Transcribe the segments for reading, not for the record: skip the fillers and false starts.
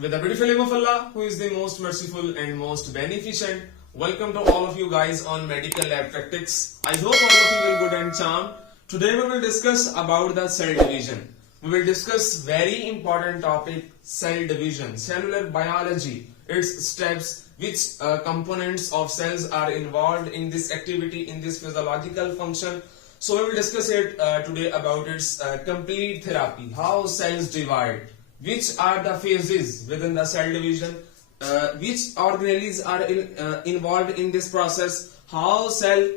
With the beautiful name of Allah, who is the most merciful and most beneficent, welcome to all of you guys on Medical Lab Tactics. I hope all of you will good and charmed. Today we will discuss about the cell division. We will discuss very important topic, cell division, cellular biology, its steps, which components of cells are involved in this activity, in this physiological function. So we will discuss it today about its complete therapy, how cells divide, which are the phases within the cell division, which organelles are involved in this process, how cell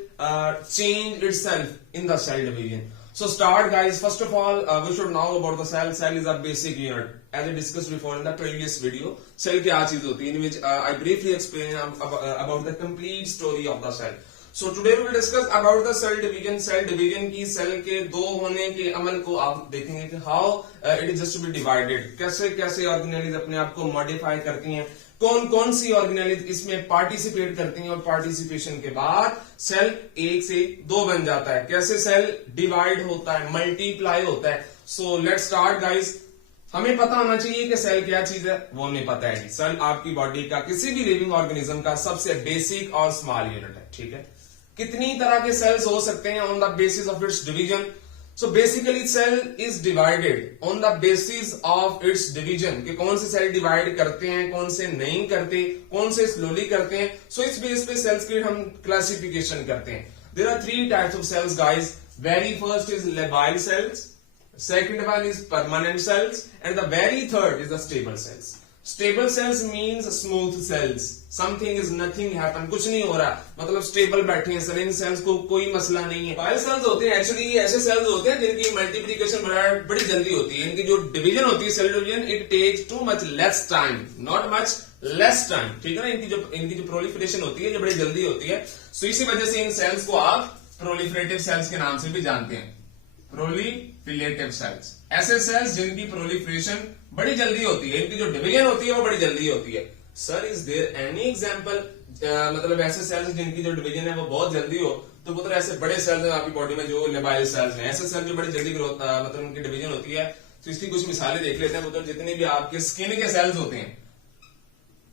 change itself in the cell division. So start guys, first of all we should know about the cell. Cell is a basic unit. As I discussed before in the previous video, cell क्या चीज होती है, in which I briefly explain about the complete story of the cell. So today we will discuss about the cell division. Cell division की cell के दो होने के अमल को आप देखेंगे कि how it is just to be divided, कैसे कैसे ऑर्गेनेलिज अपने आप को मॉडिफाई करती हैं, कौन कौन सी ऑर्गेनेलिज इसमें पार्टिसिपेट करती हैं और पार्टिसिपेशन के बाद सेल एक से दो बन जाता है, कैसे सेल डिवाइड होता है, मल्टीप्लाई होता है. So let's start guys. हमें पता होना चाहिए कि सेल क्या चीज है, वो हमें पता है. सेल आपकी बॉडी का किसी भी लिविंग ऑर्गेनिज्म का सबसे बेसिक और स्मॉल यूनिट है. ठीक है, कितनी तरह के सेल्स हो सकते हैं on the basis of its division. So basically cell is divided on the basis of its division, कि कौन से सेल डिवाइड करते हैं, कौन से नहीं करते, कौन से स्लोली करते हैं. सो इस बेस पे सेल्स की हम क्लासिफिकेशन करते हैं. There are three types of cells guys. Very first is labile cells, second one is permanent cells, and the very third is the stable cells. Stable cells means smooth cells. Something is nothing happen, कुछ नहीं हो रहा, मतलब stable बैठे हैं sir. इन sales को कोई मसला नहीं है. बायो सेल्स होते हैं एक्चुअली ऐसे सेल्स होते हैं जिनकी मल्टीप्लिकेशन बड़ी जल्दी होती है. इनकी जो डिवीजन होती है cell division, it takes too much less time, not much less time. ठीक है ना. इनकी जो प्रोलिफरेशन होती है जो बड़ी जल्दी होती है. सो इसी वजह से इन सेल्स को आप प्रोलिफरेटिव सेल्स के नाम से भी जानते हैं. प्रोलिफरेटिव सेल्स, ऐसे सेल्स जिनकी प्रोलिफरेशन बड़ी जल्दी होती है, इनकी जो डिवीजन होती है वो बड़ी जल्दी होती है. Sir is there any example, मतलब ऐसे सेल्स जिनकी जो डिवीजन है वो बहुत जल्दी हो, तो पुत्र ऐसे बड़े सेल्स हैं आपकी बॉडी में जो लेबाइल सेल्स हैं, ऐसे सेल्स जो बड़ी जल्दी ग्रोथ मतलब उनकी डिवीजन होती है. तो इसकी कुछ मिसालें देख लेते हैं पुत्र. जितने भी आपके स्किन के सेल्स होते हैं,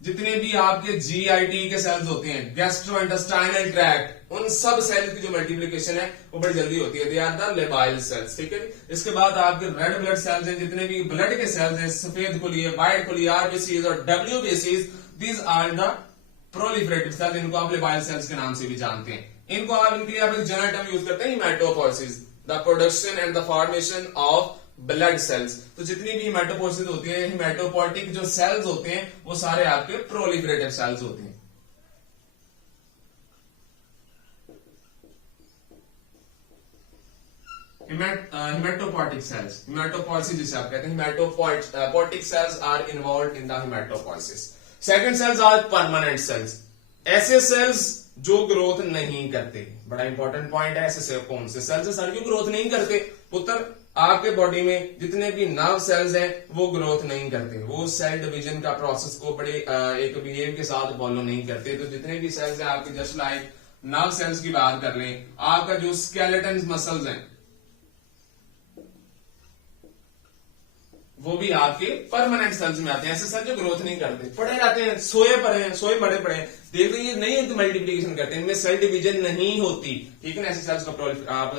जितने भी आपके जीआईटी के सेल्स होते हैं, गैस्ट्रोइंटेस्टाइनल ट्रैक्ट, उन सब सेल्स की जो मल्टीप्लिकेशन है वो बड़ी जल्दी होती है. They are the labile cells. ठीक है. इसके बाद आपके रेड ब्लड सेल्स हैं, जितने भी ब्लड के सेल्स हैं, सफेद खुली है, व्हाइट खुली, आरबीसीज और डब्ल्यूबीसीज, these are the proliferative cells. इनको आप लेबाइल सेल्स के नाम से भी जानते हैं. इनको आप इनके लिए आप एक जनरल टर्म यूज करते हैं, haematopoiesis, the production and the formation of blood cells. तो जितनी भी हिमेटोपोइसिस होती है, हिमेटोपोइटिक जो सेल्स होते हैं वो सारे आपके प्रोलिफरेटिव सेल्स होते हैं. हिमेटोपोइटिक सेल्स, हिमेटोपोइसिस जिसे आप कहते हैं, haematopoietic cells are involve in the haematopoiesis. Second cells are permanent cells. ऐसे सेल्स जो ग्रोथ नहीं करते. बड़ा इंपॉर्टेंट पॉइंट है. ऐसे कौन से सेल्स है सर जो ग्रोथ नहीं करते? पुत्र आपके बॉडी में जितने भी नर्व सेल्स हैं वो ग्रोथ नहीं करते, वो सेल डिवीजन का प्रोसेस को बड़े एक बिहेव के साथ फॉलो नहीं करते. तो जितने भी सेल्स हैं आपके, जस्ट लाइक नर्व सेल्स की बात कर लें, आपका जो स्केलेटन मसल्स हैं वो भी आपके परमानेंट सेल्स में आते हैं. ऐसे सेल जो ग्रोथ नहीं करते, पड़े रहते हैं, सोए पड़े हैं, सोए बड़े पड़े हैं, देख लीजिए नहीं मल्टीप्लिकेशन करते, इनमें सेल डिवीजन नहीं होती. ठीक है ना. ऐसे सेल्स का आप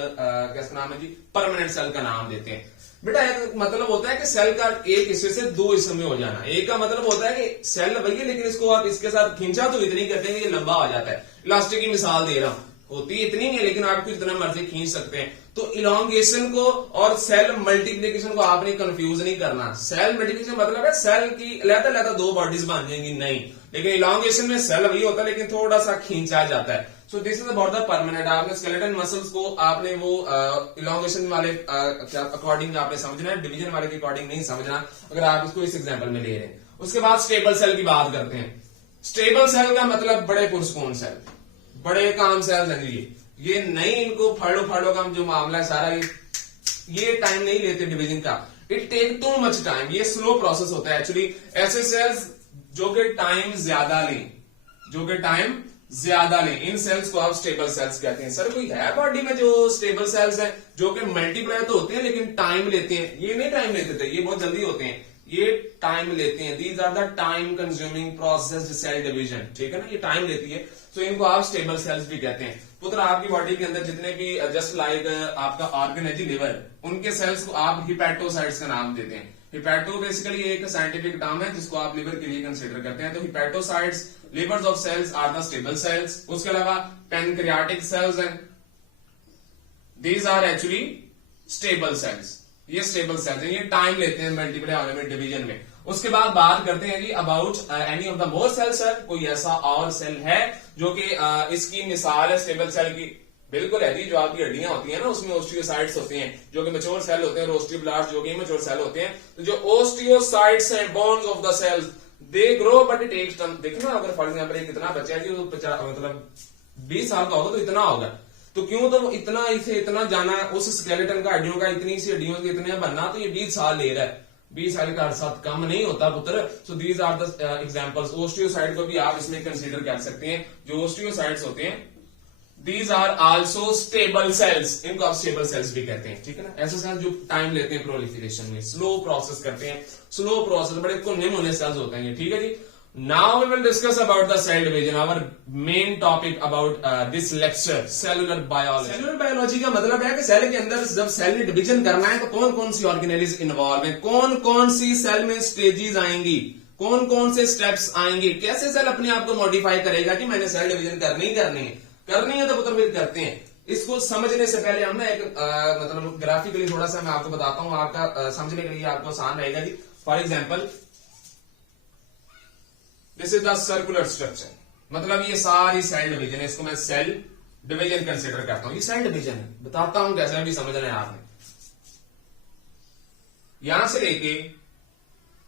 कैसा नाम है जी, परमानेंट सेल का नाम देते हैं. बेटा एक मतलब होता है कि सेल का एक हिस्से से दो हिस्से में हो जाना. एक का मतलब होता है कि सेल वही है लेकिन इसको आप इसके साथ खींचा तो इतनी करते हैं कि ये लंबा हो जाता है. इलास्टिक की मिसाल दे रहा हूं, होती इतनी है लेकिन आपको जितना मर्जी खींच सकते हैं. तो इलांगेशन को और सेल मल्टीप्लिकेशन को आपने कंफ्यूज नहीं करना. सेल मल्टीप्लिकेशन मतलब है सेल की अलग-अलग दो बॉडीज बन जाएंगी, नहीं. लेकिन इलांगेशन में सेल वही होता है लेकिन थोड़ा सा खींचा जाता है. So this is about the permanent. आपने स्केलेटन मसल्स को आपने वो इलांगेशन वाले अकॉर्डिंग आपने समझना है, डिवीजन वाले के अकॉर्डिंग नहीं समझना, अगर आप इसको इस एग्जाम्पल में ले रहे हैं. उसके बाद स्टेबल सेल की बात करते हैं. स्टेबल सेल का मतलब बड़े पुरस्कून सेल, बड़े काम सेल्स हैं. ये नहीं, इनको फाड़ो का जो मामला है सारा, ये टाइम नहीं लेते डिवीजन का. It take too much time. ये स्लो प्रोसेस होता है एक्चुअली. ऐसे सेल्स जो कि टाइम ज्यादा लें, इन सेल्स को आप स्टेबल सेल्स कहते हैं. सर कोई है बॉडी में जो स्टेबल सेल्स हैं जो कि मल्टीप्लाई तो होते हैं लेकिन टाइम लेते हैं? ये नहीं टाइम लेते थे, ये बहुत जल्दी होते हैं. ये टाइम लेते हैं, these are the time consuming processed cell division, ठीक है ना, ये टाइम लेती है, तो इनको आप स्टेबल सेल्स भी कहते हैं। पुत्र आपकी बॉडी के अंदर जितने भी जस्ट लाइक आपका ऑर्गन है जी लिवर, उनके सेल्स को आप हिपैटोसाइट्स का नाम देते हैं। हिपैटो बेसिकली एक साइंटिफिक टर्म है जिसको आप लिवर के लिए कंसीडर करते हैं। तो hepatocytes livers of cells are the stable cells. उसके अलावा पैनक्रियाटिक सेल्स हैं, these are actually stable cells, ये स्टेबल सेल्स हैं, ये टाइम लेते हैं मल्टीप्लाई होने में, डिवीजन में। उसके बाद बात करते हैं जी about any of the more cell sir, कोई ऐसा और सेल है जो कि इसकी मिसाल है स्टेबल सेल की? बिल्कुल है जी, जो आपकी हड्डियां होती हैं ना उसमें ओस्टियोसाइट्स होते हैं जो कि मैच्योर सेल होते हैं, और ओस्टियोब्लास्ट जो कि इमैच्योर सेल होते हैं। तो जो ओस्टियोसाइट्स हैं, bones of the cells, they grow but it takes time. देखो ना, अगर फॉर एग्जांपल एक इतना बच्चा है जी, वो मतलब 20 साल का होगा तो इतना होगा, तो क्यों तो इतना इसे इतना जाना उस स्केलेटन का, हड्डियों का इतनी सी हड्डियों के इतने बनना, तो ये 20 साल ले रहा है। 20 साल का अरसा कम नहीं होता पुत्र। So these are the examples. Osteocyte को भी आप इसमें कंसीडर कर सकते हैं। जो ओस्टियोसाइट्स होते हैं, these are also stable cells, इनको आप स्टेबल सेल्स भी कहते हैं, ठीक है ना। ऐसे सेल्स जो टाइम लेते हैं प्रोलिफरेशन में, स्लो प्रोसेस करते हैं, स्लो प्रोसेस, बड़े कुन्ने मुन्ने सेल्स होते हैं, ठीक है जी। Now we will discuss about the cell division, our main topic about this lecture, cellular biology. Cellular biology का मतलब है कि सेल के अंदर जब सेल डिवीजन करना है तो कौन कौन सी ऑर्गेनेलिज इन्वॉल्व है, कौन कौन सी सेल में स्टेजेस आएंगी, कौन कौन से स्टेप्स आएंगे, कैसे सेल अपने आप को मॉडिफाई करेगा कि मैंने सेल डिवीजन करनी है तो पुत्र फिर करते हैं। इसको समझने से पहले हम ना एक मतलब ग्राफिकली थोड़ा सा मैं आपको बताता हूँ, आपका समझने के लिए आपको आसान रहेगा जी। For example, this is the circular structure, मतलब ये सारी सेल डिवीजन है, इसको मैं सेल डिवीजन कंसीडर करता हूं। ये सेल डिवीजन है, बताता हूं कैसे भी समझना है आपने। यहां से लेके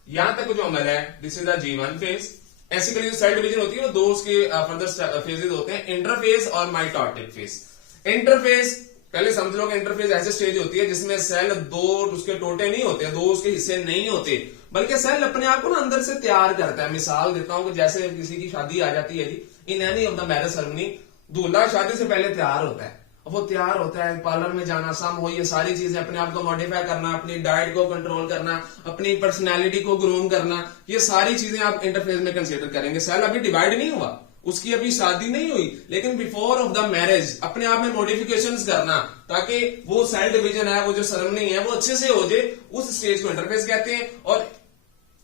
यहां तक जो अमल है, this is the G1 phase. Basically जो सेल डिवीजन होती है वो दो उसके फर्दर फेजेस होते हैं, इंटरफेज और माइटोटिक फेज। इंटरफेज पहले समझ लो कि इंटरफेज ऐसे स्टेज होती है जिसमें सेल दो उसके टोटे नहीं होते, दो उसके हिस्से नहीं होते, बल्कि सेल अपने आप को ना अंदर से तैयार करता है। मिसाल देता हूं कि जैसे किसी की शादी आ जाती है जी, in any of the marriage ceremony, दूल्हा शादी से पहले तैयार होता है। अब वो तैयार होता है, पार्लर में जाना, सम हो, ये सारी चीजें अपने आप को मॉडिफाई करना, अपनी डाइट को कंट्रोल करना, अपनी पर्सनैलिटी को ग्रूम करना, ये सारी चीजें आप इंटरफेज में कंसिडर करेंगे। सेल अभी डिवाइड नहीं हुआ, उसकी अभी शादी नहीं हुई, लेकिन बिफोर ऑफ द मैरिज अपने आप में मॉडिफिकेशंस करना ताकि वो सेल डिवीजन है, वो जो सेरेमनी है वो अच्छे से हो जाए, उस स्टेज को इंटरफेज कहते हैं। और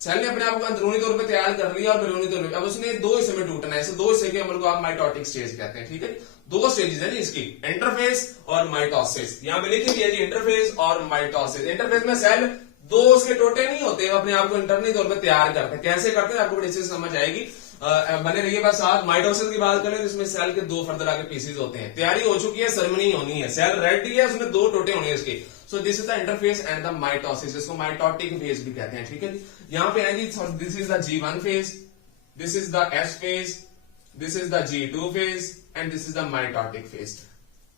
सेल ने अपने आप को अंदरूनी तौर पर तैयार कर लिया और बैरूनी तौर पर अब उसने दो हिस्से में टूटना है, दो हिस्से के अमल को आप माइटोटिक स्टेज कहते हैं, ठीक है। दो स्टेजेस है जी इसकी, इंटरफेस और माइटोसिस। यहां पे लिखी हुई है जी इंटरफेस और माइटोसिस। इंटरफेस में सेल दो उसके टोटे नहीं होते, वो अपने आप को इंटरनली तौर पर तैयार करते हैं। कैसे करते हैं आपको बड़ी अच्छे से समझ आएगी, बने रहिए बस आप। माइटोसिस की बात करें जिसमें सेल के दो फर्दर आगे पीसेज होते हैं, तैयारी हो चुकी है, सेरेमनी होनी है, सेल रेडी है, उसमें दो टोटे होने हैं इसके। So this is the interface and the mitosis, इसको माइटोटिक फेज भी कहते हैं, ठीक है। यहाँ पे है जी, this is the G1 phase, this is the S phase, this is the G2 phase and this is the mitotic phase.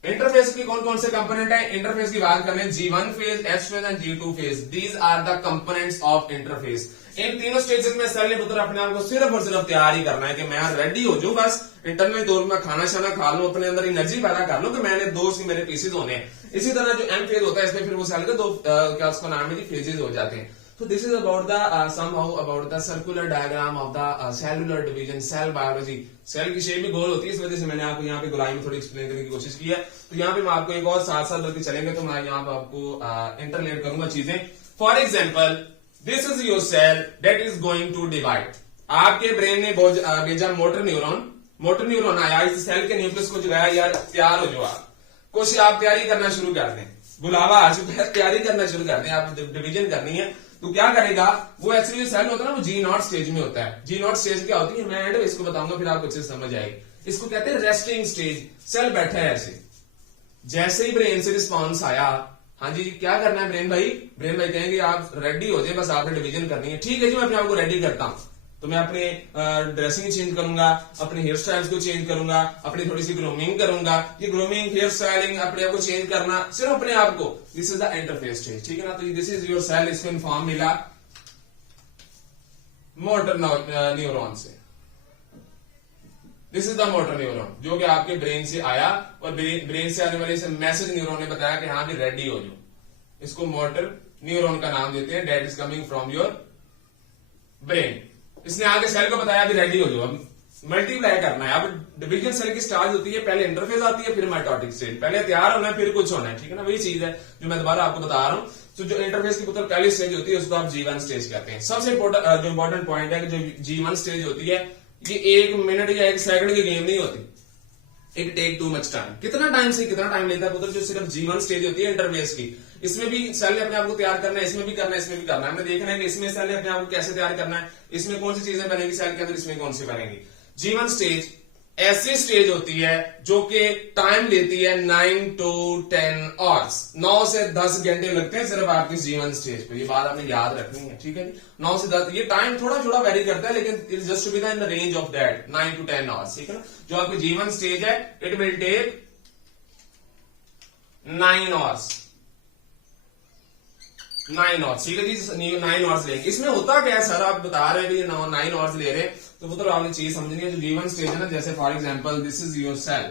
Interface के कौन कौन से कंपोनेंट है? इंटरफेस की बात करें, G1 phase, S phase and G2 phase, these are the components of interface. इन तीनों स्टेजेस में सेल ने पुत्र अपने आप को सिर्फ और सिर्फ तैयार ही करना है कि मैं रेडी हो जाऊं, बस इंटरनल तौर में खाना शाना खा लूं, अपने अंदर एनर्जी पैदा कर लूं कि मैंने दो मेरे पीसेज होने हैं। इसी तरह जो M फेज होता है इसमें फिर वो सेल के दो क्या उसका नाम है जी, फेजेज हो जाते हैं। So this is about the somehow about the circular diagram of the cellular division, cell biology. Cell की शेप भी गोल होती है, इस वजह से मैंने आपको यहाँ पे गोलाई में थोड़ी एक्सप्लेन करने की कोशिश की है। तो यहाँ पे मैं आपको एक और साथ साथ बल्कि चलेंगे तो मैं यहाँ पे आपको इंटरलेट करूंगा चीजें। For example, this is your cell that is going to divide. आपके ब्रेन ने भेजा मोटर न्यूरॉन आया, इस सेल के न्यूक्लियस को जो है यार तैयार हो जाओ, आप कुछ आप तैयारी करना शुरू कर दें, बुलावा आ चुका है, तैयारी करना शुरू कर दें, आप डिवीजन करनी है। तो क्या करेगा वो, एक्चुअली सेल होता है ना वो G0 स्टेज में होता है। G0 स्टेज क्या होती है मैं इसको बताऊंगा, फिर आपको अच्छे से समझ आएगी। इसको कहते हैं रेस्टिंग स्टेज। सेल बैठा है ऐसे, जैसे ही ब्रेन से रिस्पॉन्स आया, हाँ जी क्या करना है ब्रेन भाई कहेंगे आप रेडी हो जाए, बस आपने डिवीजन करनी है। ठीक है जी, मैं अपने आप को रेडी करता हूं, तो मैं अपने ड्रेसिंग चेंज करूंगा, अपने हेयर स्टाइल्स को चेंज करूंगा, अपनी थोड़ी सी ग्रूमिंग करूंगा। ये ग्रूमिंग, हेयर स्टाइलिंग, अपने आप को चेंज करना सिर्फ अपने आप को, this is the interface stage, ठीक है ना। तो दिस इज योर सेल, इसको इन्फॉर्म मिला मोटर न्यूरॉन से। This is the motor neuron जो कि आपके ब्रेन से आया और ब्रेन से आने वाले से मैसेज न्यूरॉन ने बताया कि हाँ भी रेडी हो जाओ। इसको मोटर न्यूरॉन का नाम देते हैं, that is coming from your brain. इसने आगे सेल को बताया अभी रेडी हो जाओ, अब मल्टीप्लाई करना है। अब डिवीजन सेल की स्टार्ट होती है, पहले इंटरफेज आती है, फिर माइटोटिक स्टेज। पहले तैयार होना है, फिर कुछ होना है, ठीक है ना। वही चीज है जो मैं दोबारा आपको बता रहा हूँ। तो जो इंटरफेस की पुत्र पहली स्टेज होती है उसको आप G1 स्टेज कहते हैं। सबसे जो इंपॉर्टेंट पॉइंट है कि जो G1 स्टेज होती है ये 1 मिनट या 1 सेकंड की गेम नहीं होती। It take too much time. कितना टाइम से कितना टाइम लेता है पुत्र, जो सिर्फ G1 स्टेज होती है इंटरफेस की। इसमें भी सेल ने अपने आप को तैयार करना है, इसमें भी करना है, इसमें भी करना है। हमें देखना है कि इसमें सेल ने अपने आप को कैसे तैयार करना है, इसमें कौन सी चीजें बनेगी सेल के अंदर, इसमें कौन सी बनेगी। G1 स्टेज ऐसी स्टेज होती है जो कि टाइम लेती है 9 to 10 आवर्स। 9 से 10 घंटे लगते हैं सिर्फ आपकी G1 स्टेज पे। ये बात आपने याद रखनी है, ठीक है जी। 9 से 10, ये टाइम थोड़ा थोड़ा वेरी करता है, लेकिन it just to be in the range of that 9 to 10 hours, ठीक है ना। जो आपकी G1 स्टेज है it will take 9 hours, 9 hours, ठीक है जी। 9 आवर्स लेंगे। इसमें होता क्या है सर, आप बता रहे हैं कि 9 आवर्स ले रहे हैं, तो मतलब आपने चीज समझनी है। जो G1 स्टेज है ना, जैसे for example this is your cell,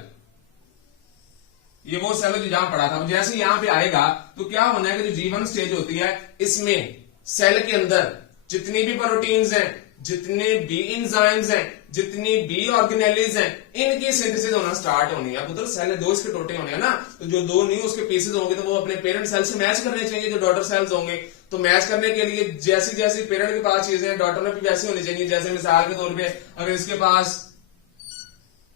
ये वो सेल है जो जहां पड़ा था। जैसे यहां पे आएगा तो क्या होना है कि जो G1 स्टेज होती है इसमें सेल के अंदर जितनी भी प्रोटीन्स हैं, जितने भी इंजाइम्स हैं, जितनी भी ऑर्गेनेलिज हैं, इनकी सिंथेसिस होना स्टार्ट होनी है। अब उधर सेल दो इसके टोटे होने हैं ना, तो जो दो न्यू उसके पीसेज होंगे तो वो अपने पेरेंट सेल से मैच करने चाहिए। जो डॉटर सेल्स होंगे तो मैच करने के लिए जैसी जैसी पेरेंट के पास चीजें डॉटर में भी वैसी होनी चाहिए। जैसे मिसाल के तौर पे अगर इसके पास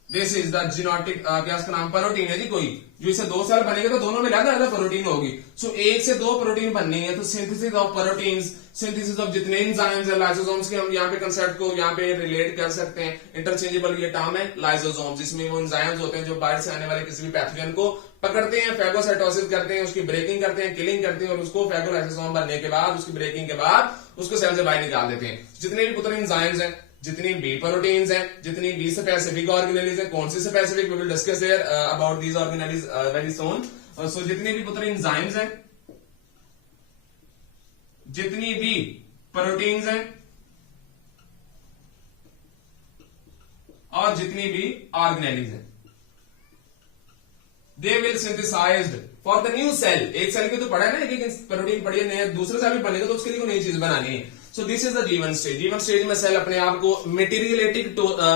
दिस इज द जीनोटिक क्या उसका नाम प्रोटीन है जी कोई, जो इससे 2 सेल बनेगा तो दोनों में अलग प्रोटीन होगी। सो 1 से 2 प्रोटीन बननी है, तो synthesis of proteins, synthesis of जितने एंजाइम्स है लाइसोसोम्स के, हम यहाँ पे कंसेप्ट को यहाँ पे रिलेट कर सकते हैं। इंटरचेंजेबल ये टर्म है लाइसोसोम्स, जिसमें वो एंजाइम्स होते हैं जो बाहर से आने वाले किसी भी पैथोजन को पकड़ते हैं, फैगोसाइटोसिस करते हैं, उसकी ब्रेकिंग करते हैं, किलिंग करते हैं, और उसको फैगोलाइसोसोम बनने के बाद उसकी ब्रेकिंग के बाद उसको सेल से बाहर निकाल देते हैं। जितने भी पुत्र एंजाइम्स हैं, जितनी बी प्रोटीन्स हैं, जितनी बी स्पेसिफिक ऑर्गेनेलिज है, कौन सी specific we will discuss here about these organelles very soon. So जितने भी पुत्र एंजाइम्स हैं, जितनी भी प्रोटीन्स हैं और जितनी भी ऑर्गेनेलिज हैं, they will synthesized for the new cell. एक सेल की तो पढ़ा है ना, एक प्रोटीन पढ़ी है, नया दूसरा सेल भी बनेगा तो उसके लिए कोई नई चीज बनानी है। So this is the G1 stage. G1 stage में सेल अपने आप को मेटीरियलिटिक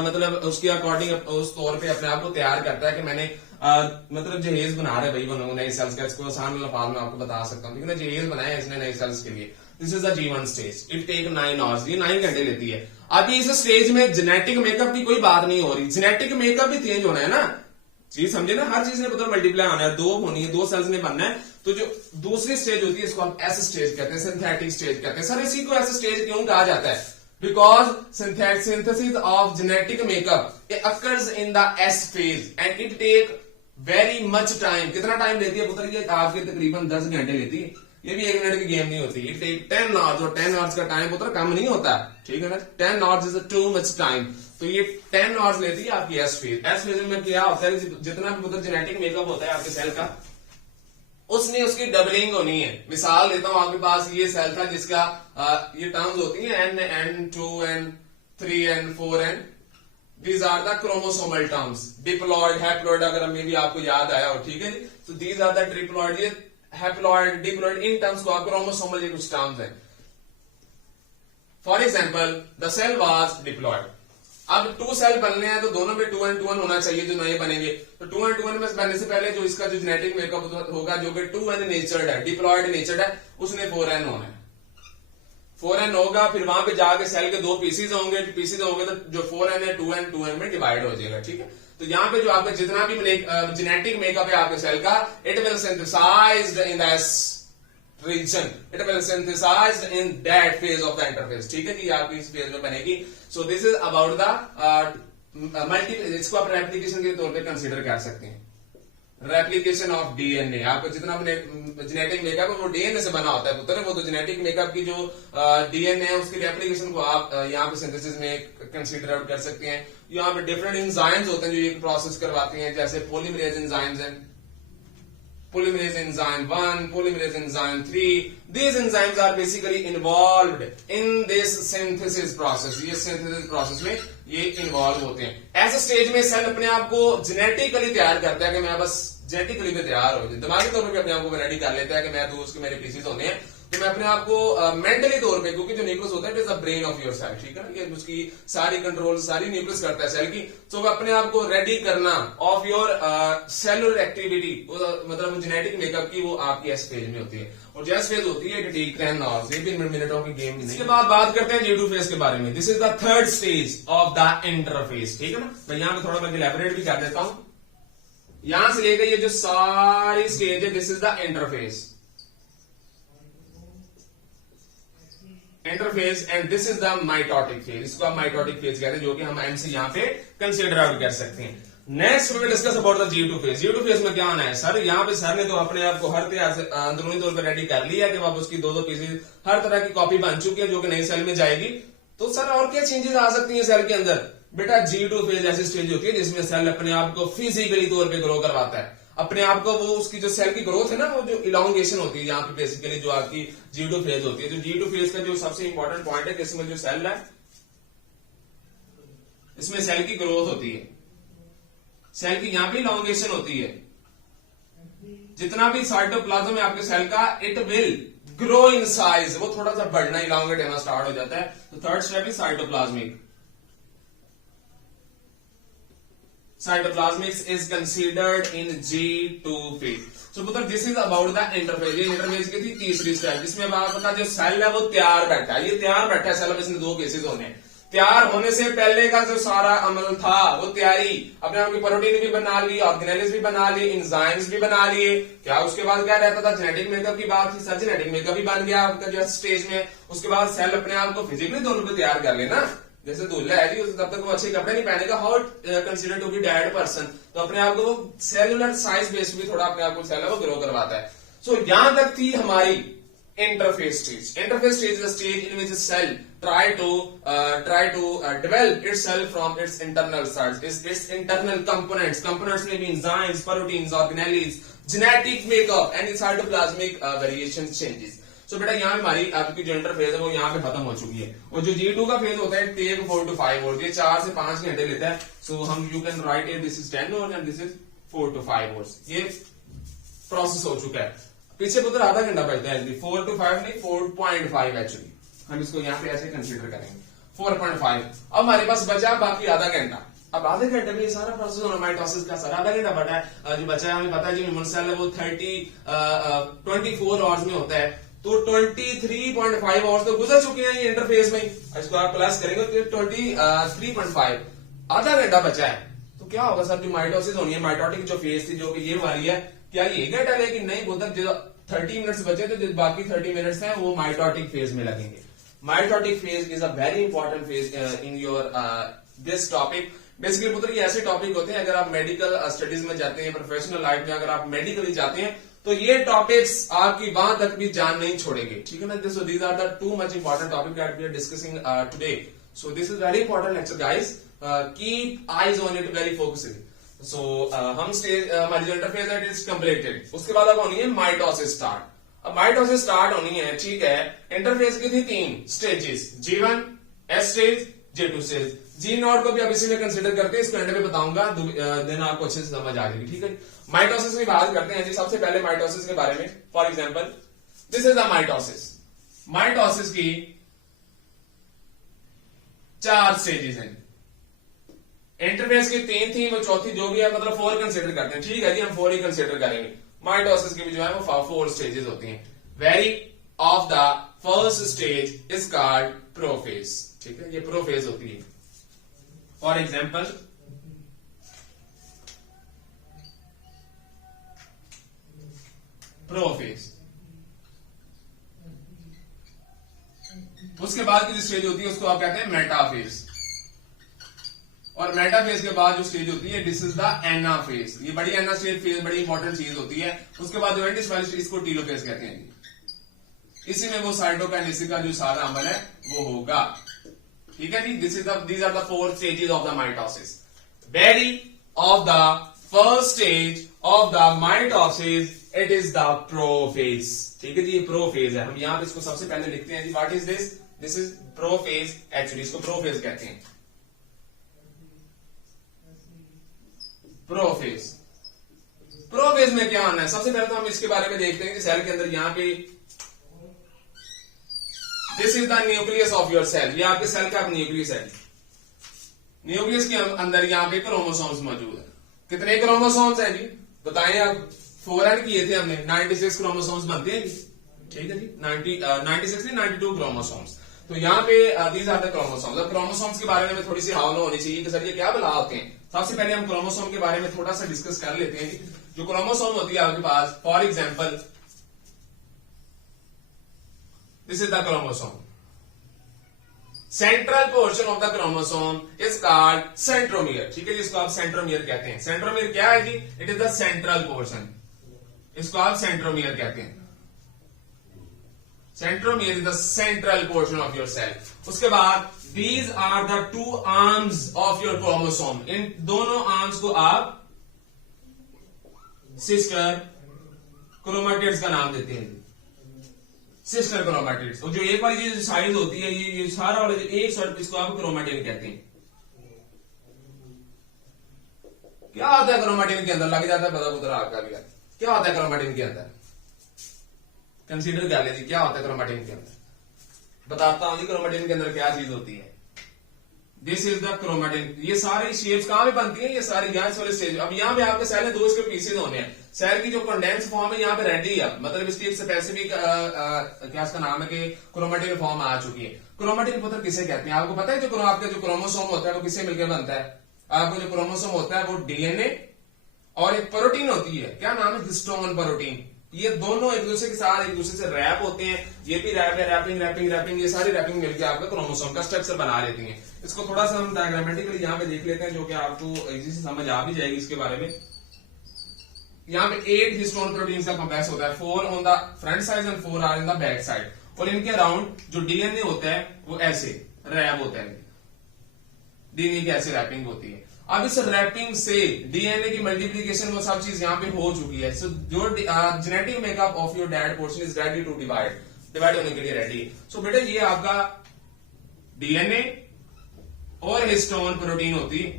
मतलब उसके अकॉर्डिंग उस तौर पे अपने आप को तैयार करता है कि मैंने मतलब जहेज बना रहे भाई बनो नए सेल्स का। इसको आसान लफाज में आपको बता सकता हूँ, ठीक है ना। जहेज बनाया है इसने नए सेल्स के लिए। This is the G1 stage. It take 9 hours, ये 9 घंटे लेती है। अभी इस स्टेज में जेनेटिक मेकअप की कोई बात नहीं हो रही, जेनेटिक मेकअप भी चेंज होना है ना। चीज समझे ना, हर चीज ने मतलब मल्टीप्लाई होना है, 2 होनी है, 2 सेल्स ने बनना है। तो जो दूसरी स्टेज होती है इसको हम एस स्टेज कहते हैं, सिंथेटिक स्टेज कहते हैं। सर इसी को एस स्टेज क्यों कहा जाता है? Because synthesis of genetic makeup it occurs in the S phase and it take very much time. कितना टाइम लेती है पुत्र? ये आपके तकरीबन 10 घंटे लेती है। ये भी 1 मिनट की गेम नहीं होती। इट टेक 10 आवर्स, और 10 आवर्स का टाइम पुत्र कम नहीं होता, ठीक है ना। 10 hours is to much time. तो ये 10 आवर्स लेती है आपकी एस फेज। एस फेज में क्या होता है, जितना भी पुत्र जेनेटिक मेकअप होता है आपके सेल का, उसने उसकी डबलिंग होनी है। मिसाल देता हूं, आपके पास ये सेल था जिसका ये टर्म्स होती हैं N2 N3 N4 N, these are the chromosomal terms. Diploid, haploid अगर मे भी आपको याद आया हो, ठीक है जी। तो दीज आर द ट्रिप्लॉइड, ये हैप्लॉइड डिप्लॉइड, इन टर्म्स को आप क्रोमोसोमल ये कुछ टर्म्स है। For example the cell was diploid. अब 2 सेल बनने हैं तो दोनों में 2n2n होना चाहिए जो नए बनेंगे। तो 2n2n में बनने से पहले जो इसका जो जेनेटिक मेकअप होगा, जो कि 2n नेचर्ड है, डिप्लॉइड नेचर्ड है, उसने 4n होना है। 4n होगा, फिर वहां पे जाके सेल के 2 पीसीज होंगे तो जो 4n है 2n में डिवाइड हो जाएगा, ठीक है। तो यहाँ पे जो आपका जितना भी जेनेटिक मेकअप है आपके सेल का, it will synthesized in the region, it will synthesized in that phase of the interface, ठीक है कि आपकी इस फेज में बनेगी। So this is about the multi, इसको आप रेप्लिकेशन के तौर पे कंसीडर कर सकते हैं। रेप्लिकेशन ऑफ डीएनए, आपको जितना जेनेटिक मेकअप है वो डीएनए से बना होता है पुत्र, वो तो जेनेटिक मेकअप की जो डीएनए है उसकी रेप्लिकेशन को आप यहाँ पे सिंथेसिस में कंसीडर आउट कर सकते हैं। यहाँ पे डिफरेंट एंजाइम्स होते हैं जो ये प्रोसेस करवाते हैं, जैसे पोलीमरेज एंजाइम्स हैं, polymerase enzyme 1, polymerase enzyme 3. These enzymes are basically involved in this synthesis process. ये synthesis process में ये involve होते हैं। ऐसे स्टेज में सेल अपने आप को जेनेटिकली तैयार करता है कि मैं बस जेनेटिकली में तैयार हो, दिमागी तौर पर अपने आप को रेडी कर लेता है कि मैं तो उसके मेरे पीसीज होने हैं। तो मैं अपने आप को मेंटली तौर पे, क्योंकि जो न्यूक्लियस होता है it is the brain of your cell, ठीक है ना, ये उसकी सारी कंट्रोल सारी न्यूक्लियस करता है सेल की। तो अपने आप को रेडी करना ऑफ योर सेलुलर एक्टिविटी, मतलब जेनेटिक मेकअप की, वो आपकी एस फेज में होती है। और जैस फेज होती है टेक 10 आवर्स, ये भी मिनटों की गेम नहीं। इसके बाद बात करते हैं G2 फेज के बारे में। This is the third stage of the interface, ठीक है ना। मैं यहाँ पे थोड़ा मैं इलैबोरेट भी कर देता हूं। यहां से लेकर ये जो सारी स्टेज है, this is the interface, interface, and this is the mitotic phase. इसको आप माइटोटिक फेज कहते हैं, जो कि हम एम से यहां पे कंसिडर आउट कर सकते हैं। Next we will discuss about the G2 phase. G2 phase में क्या होना है सर, यहाँ पे सर ने तो अपने आप को हर तरह से अंदरूनी तौर पर रेडी कर लिया कि अब उसकी दो पीसेज हर तरह की कॉपी बन चुकी है, जो कि नई सेल में जाएगी। तो सर और क्या चेंजेस आ सकती हैं सेल के अंदर? बेटा G2 फेज ऐसी स्टेज होती है जिसमें सेल अपने आप को फिजिकली तौर पे ग्रो करवाता है, अपने आप को, वो उसकी जो सेल की ग्रोथ है ना, वो जो इलांगेशन होती है यहाँ पे बेसिकली जो आपकी G2 फेज होती है। जो G2 फेज का जो सबसे इंपॉर्टेंट पॉइंट है, जिसमें जो सेल है इसमें सेल की ग्रोथ होती है, सेल की यहाँ पे इलांगेशन होती है। जितना भी साइटोप्लाज्म है आपके सेल का, it will grow in size, वो थोड़ा सा बढ़ना, इलांगेट होना स्टार्ट हो जाता है। तो third step is cytoplasmic. Cytoplasmics is considered in G2 phase. So पुत्र, this is about the interphase। ये इंटरफेज की थी तीसरी स्टेप, जिसमें अब आपका जो सेल है वो तैयार बैठा है। ये तैयार बैठा है सेल, अब इसमें दो केसेस होने हैं। तैयार होने से पहले का जो सारा अमल था, वो तैयारी, अपने आप की प्रोटीन भी बना ली, ऑर्गेनेल्स भी बना लिए, एंजाइम्स भी बना लिए। क्या उसके बाद क्या रहता था? जेनेटिक मेकअप की बात थी सर, जेनेटिक मेकअप भी बन गया आपका जो स्टेज में। उसके बाद सेल अपने आप को फिजिकली दोनों पे तैयार कर लेना, जैसे दूल्हा है जी, तब तक वो अच्छे कपड़े नहीं पहनेगा, how consider to be dead person. तो अपने आप को वो सेलुलर साइज बेस्ड भी थोड़ा अपने आप को सेल है वो ग्रो करवाता है। सो यहां तक थी हमारी interface stage. Interface stage is a stage in which cell try to develop itself from its internal sides, its internal components में भी enzymes, proteins, organelles, genetic makeup and cytoplasmic variation changes। So बेटा यहाँ हमारी आपकी जो interphase है वो यहाँ पे खत्म हो चुकी है। और जो G2 का फेज होता है टेक 4 to 5 आवर्स, ये 4 से 5 घंटे लेता है। सो हम you can write it, this is 10 hours and this is 4 to 5 hours. ये प्रोसेस हो चुका है। पीछे पुत्र आधा घंटा बचता है, 4 to 5 नहीं 4.5 एक्चुअली, हम इसको यहाँ पे ऐसे कंसीडर करेंगे 4.5। अब हमारे पास बचा बाकी आधा घंटा। अब आधे घंटे में ये सारा प्रोसेस होना माइटोसिस का सर, आधा घंटा बचा है। जो बचा है हमें पता है जो ह्यूमन सेल है वो 24 आवर्स में होता है, तो 23.5 आवर्स तो गुजर चुके हैं ये इंटरफेस में। इसको आप प्लस करेंगे तो 23.5, आधा घंटा बचा है। तो क्या होगा सर, जो माइटोसिस होनी है, माइटोटिक जो फेज थी जो कि ये वाली है, क्या ये घंटा लेकिन नहीं बोलता, जो 30 मिनट्स बचे तो जो बाकी 30 मिनट्स हैं वो माइटोटिक फेज में लगेंगे। Mitotic phase is a very important phase in your this topic. Basically पुत्र ये ऐसे टॉपिक होते हैं, अगर आप मेडिकल स्टडीज में जाते हैं, प्रोफेशनल लाइफ में अगर आप मेडिकली जाते हैं, तो ये टॉपिक्स आपकी वहां तक भी जान नहीं छोड़ेंगे, ठीक है ना। So these are the too much important topic that we are discussing today. So this is very important lecture guys, keep eyes on it, very focusing. So हम स्टेज हमारी जो इंटरफेस है इट इज कंप्लीटेड। उसके बाद अब होनी है mitosis start. अब माइटोसिस स्टार्ट होनी है, ठीक है। इंटरफेस की थी 3 stages, G1, S stage, G2 stage. G0 को भी अब इसी में कंसिडर करते हैं, इसको एंड में बताऊंगा, देन आपको अच्छे से समझ आ जाएगी, ठीक है। माइटोसिस की बात करते हैं जी। सबसे पहले माइटोसिस के बारे में, for example this is the mitosis. Mitosis की 4 स्टेजेस हैं। इंटरफेस की 3 थी, वो चौथी जो भी है मतलब 4 कंसिडर करते हैं, ठीक है जी, हम 4 ही कंसिडर करेंगे। माइटोसिस की भी जो है वो 4 स्टेजेस होती हैं। Very of the first stage is called prophase, ठीक है, ये प्रोफेज होती है। For example prophase. उसके बाद की जो स्टेज होती है उसको आप कहते हैं मेटाफेज, और मेटाफेज के बाद जो स्टेज होती है दिस इज द एनाफेज। ये बड़ी एना स्टेज फेज बड़ी इंपॉर्टेंट चीज होती है। उसके बाद जो एंडिस वाली स्टेज को टीलोफेज कहते हैं। इसी में वो साइटोकाइनेसिस का जो सारा अमल है वो होगा, ठीक है जी। These are the 4 stages of the mitosis. Very of the first stage of the mitosis it is the prophase, ठीक है जी, ये प्रोफेज है। हम यहां पे इसको सबसे पहले लिखते हैं जी, what is this, this is prophase, actually इसको प्रोफेज कहते हैं। प्रोफेज, प्रोफेज में क्या होना है, सबसे पहले तो हम इसके बारे में देखते हैं कि सेल के अंदर यहाँ पे this is the nucleus of your cell, ये आपके सेल का न्यूक्लियस है। न्यूक्लियस के अंदर यहाँ पे क्रोमोसोम्स मौजूद है। कितने क्रोमोसोम्स हैं जी बताएं आप? 4 किए थे हमने, 96 क्रोमोसोम्स बनते हैं जी, ठीक है जी। 96 नहीं 92 क्रोमोसोम्स। तो यहाँ पे दीज आर द क्रोमोसोम्स। अब क्रोमोसोम्स के बारे में थोड़ी सी हावना होनी चाहिए कि सर ये क्या बला होते हैं। सबसे पहले हम क्रोमोसोम के बारे में थोड़ा सा डिस्कस कर लेते हैं। जो क्रोमोसोम होती है आपके पास, for example this is the chromosome. Central portion of the chromosome is called centromere, ठीक है जी, इसको आप सेंट्रोमियर कहते हैं। सेंट्रोमियर क्या है जी? It is the central portion, इसको आप सेंट्रोमियर कहते हैं। Centromere is the central portion of your cell. उसके बाद these are the 2 arms of your chromosome. इन दोनों आर्म्स को आप सिस्टर क्रोमेटिड्स का नाम देते हैं। सिस्टर क्रोमेटिड्स, और जो एक वाली जो साइज होती है, ये सारा वाला एक साइड, इसको आप क्रोमेटिन कहते हैं। क्या होता है क्रोमेटिन के अंदर? लग जाता है पता पुत्र आपका भी। क्या होता है क्रोमेटिन के अंदर? कंसीडर कर लीजिए क्या होता है क्रोमेटिन के अंदर। बताता हूं जी क्रोमेटिन के अंदर क्या चीज होती है। This is the chromatin. ये सारी शेप्स कहां पे बनती है? ये सारी गैस वाले स्टेज। अब यहाँ पे आपके सेल है, 2 इसके पीसेज होने हैं। सेल की जो कंडेंस फॉर्म है यहाँ पे रेडी है, मतलब इसकी एक स्पेसिफिक क्या इसका नाम है कि क्रोमेटिन फॉर्म आ चुकी है। क्रोमेटिन पुत्र किसे कहते हैं आपको पता है? जो आपका जो क्रोमोसोम होता है वो किससे मिलकर बनता है? आपको जो क्रोमोसोम होता है वो डीएनए और एक प्रोटीन होती है, क्या नाम है? Histone protein. ये दोनों एक दूसरे के साथ एक दूसरे से रैप होते हैं। ये भी रैप है, रैपिंग, ये सारी रैपिंग मिलकर आपका क्रोमोसोम का स्ट्रक्चर बना लेती है। इसको थोड़ा सा हम डायग्रामेटिकली यहाँ पे देख लेते हैं, जो कि आपको इजी से समझ आ भी जाएगी इसके बारे में। यहाँ पे 8 हिस्टोन प्रोटीन का कॉम्प्लेक्स होता है, 4 on the front side and 4 are in the back side. और इनके अराउंड जो डीएनए होता है वो ऐसे रैप होता है, डीएनए की ऐसे रैपिंग होती है। अब इस रैपिंग से डीएनए की मल्टीप्लीकेशन वो सब चीज यहाँ पे हो चुकी है। सो जो genetic makeup of your dad portion is ready to divide होने के लिए रेडी। सो बेटा ये आपका डीएनए और हिस्टोन प्रोटीन होती है,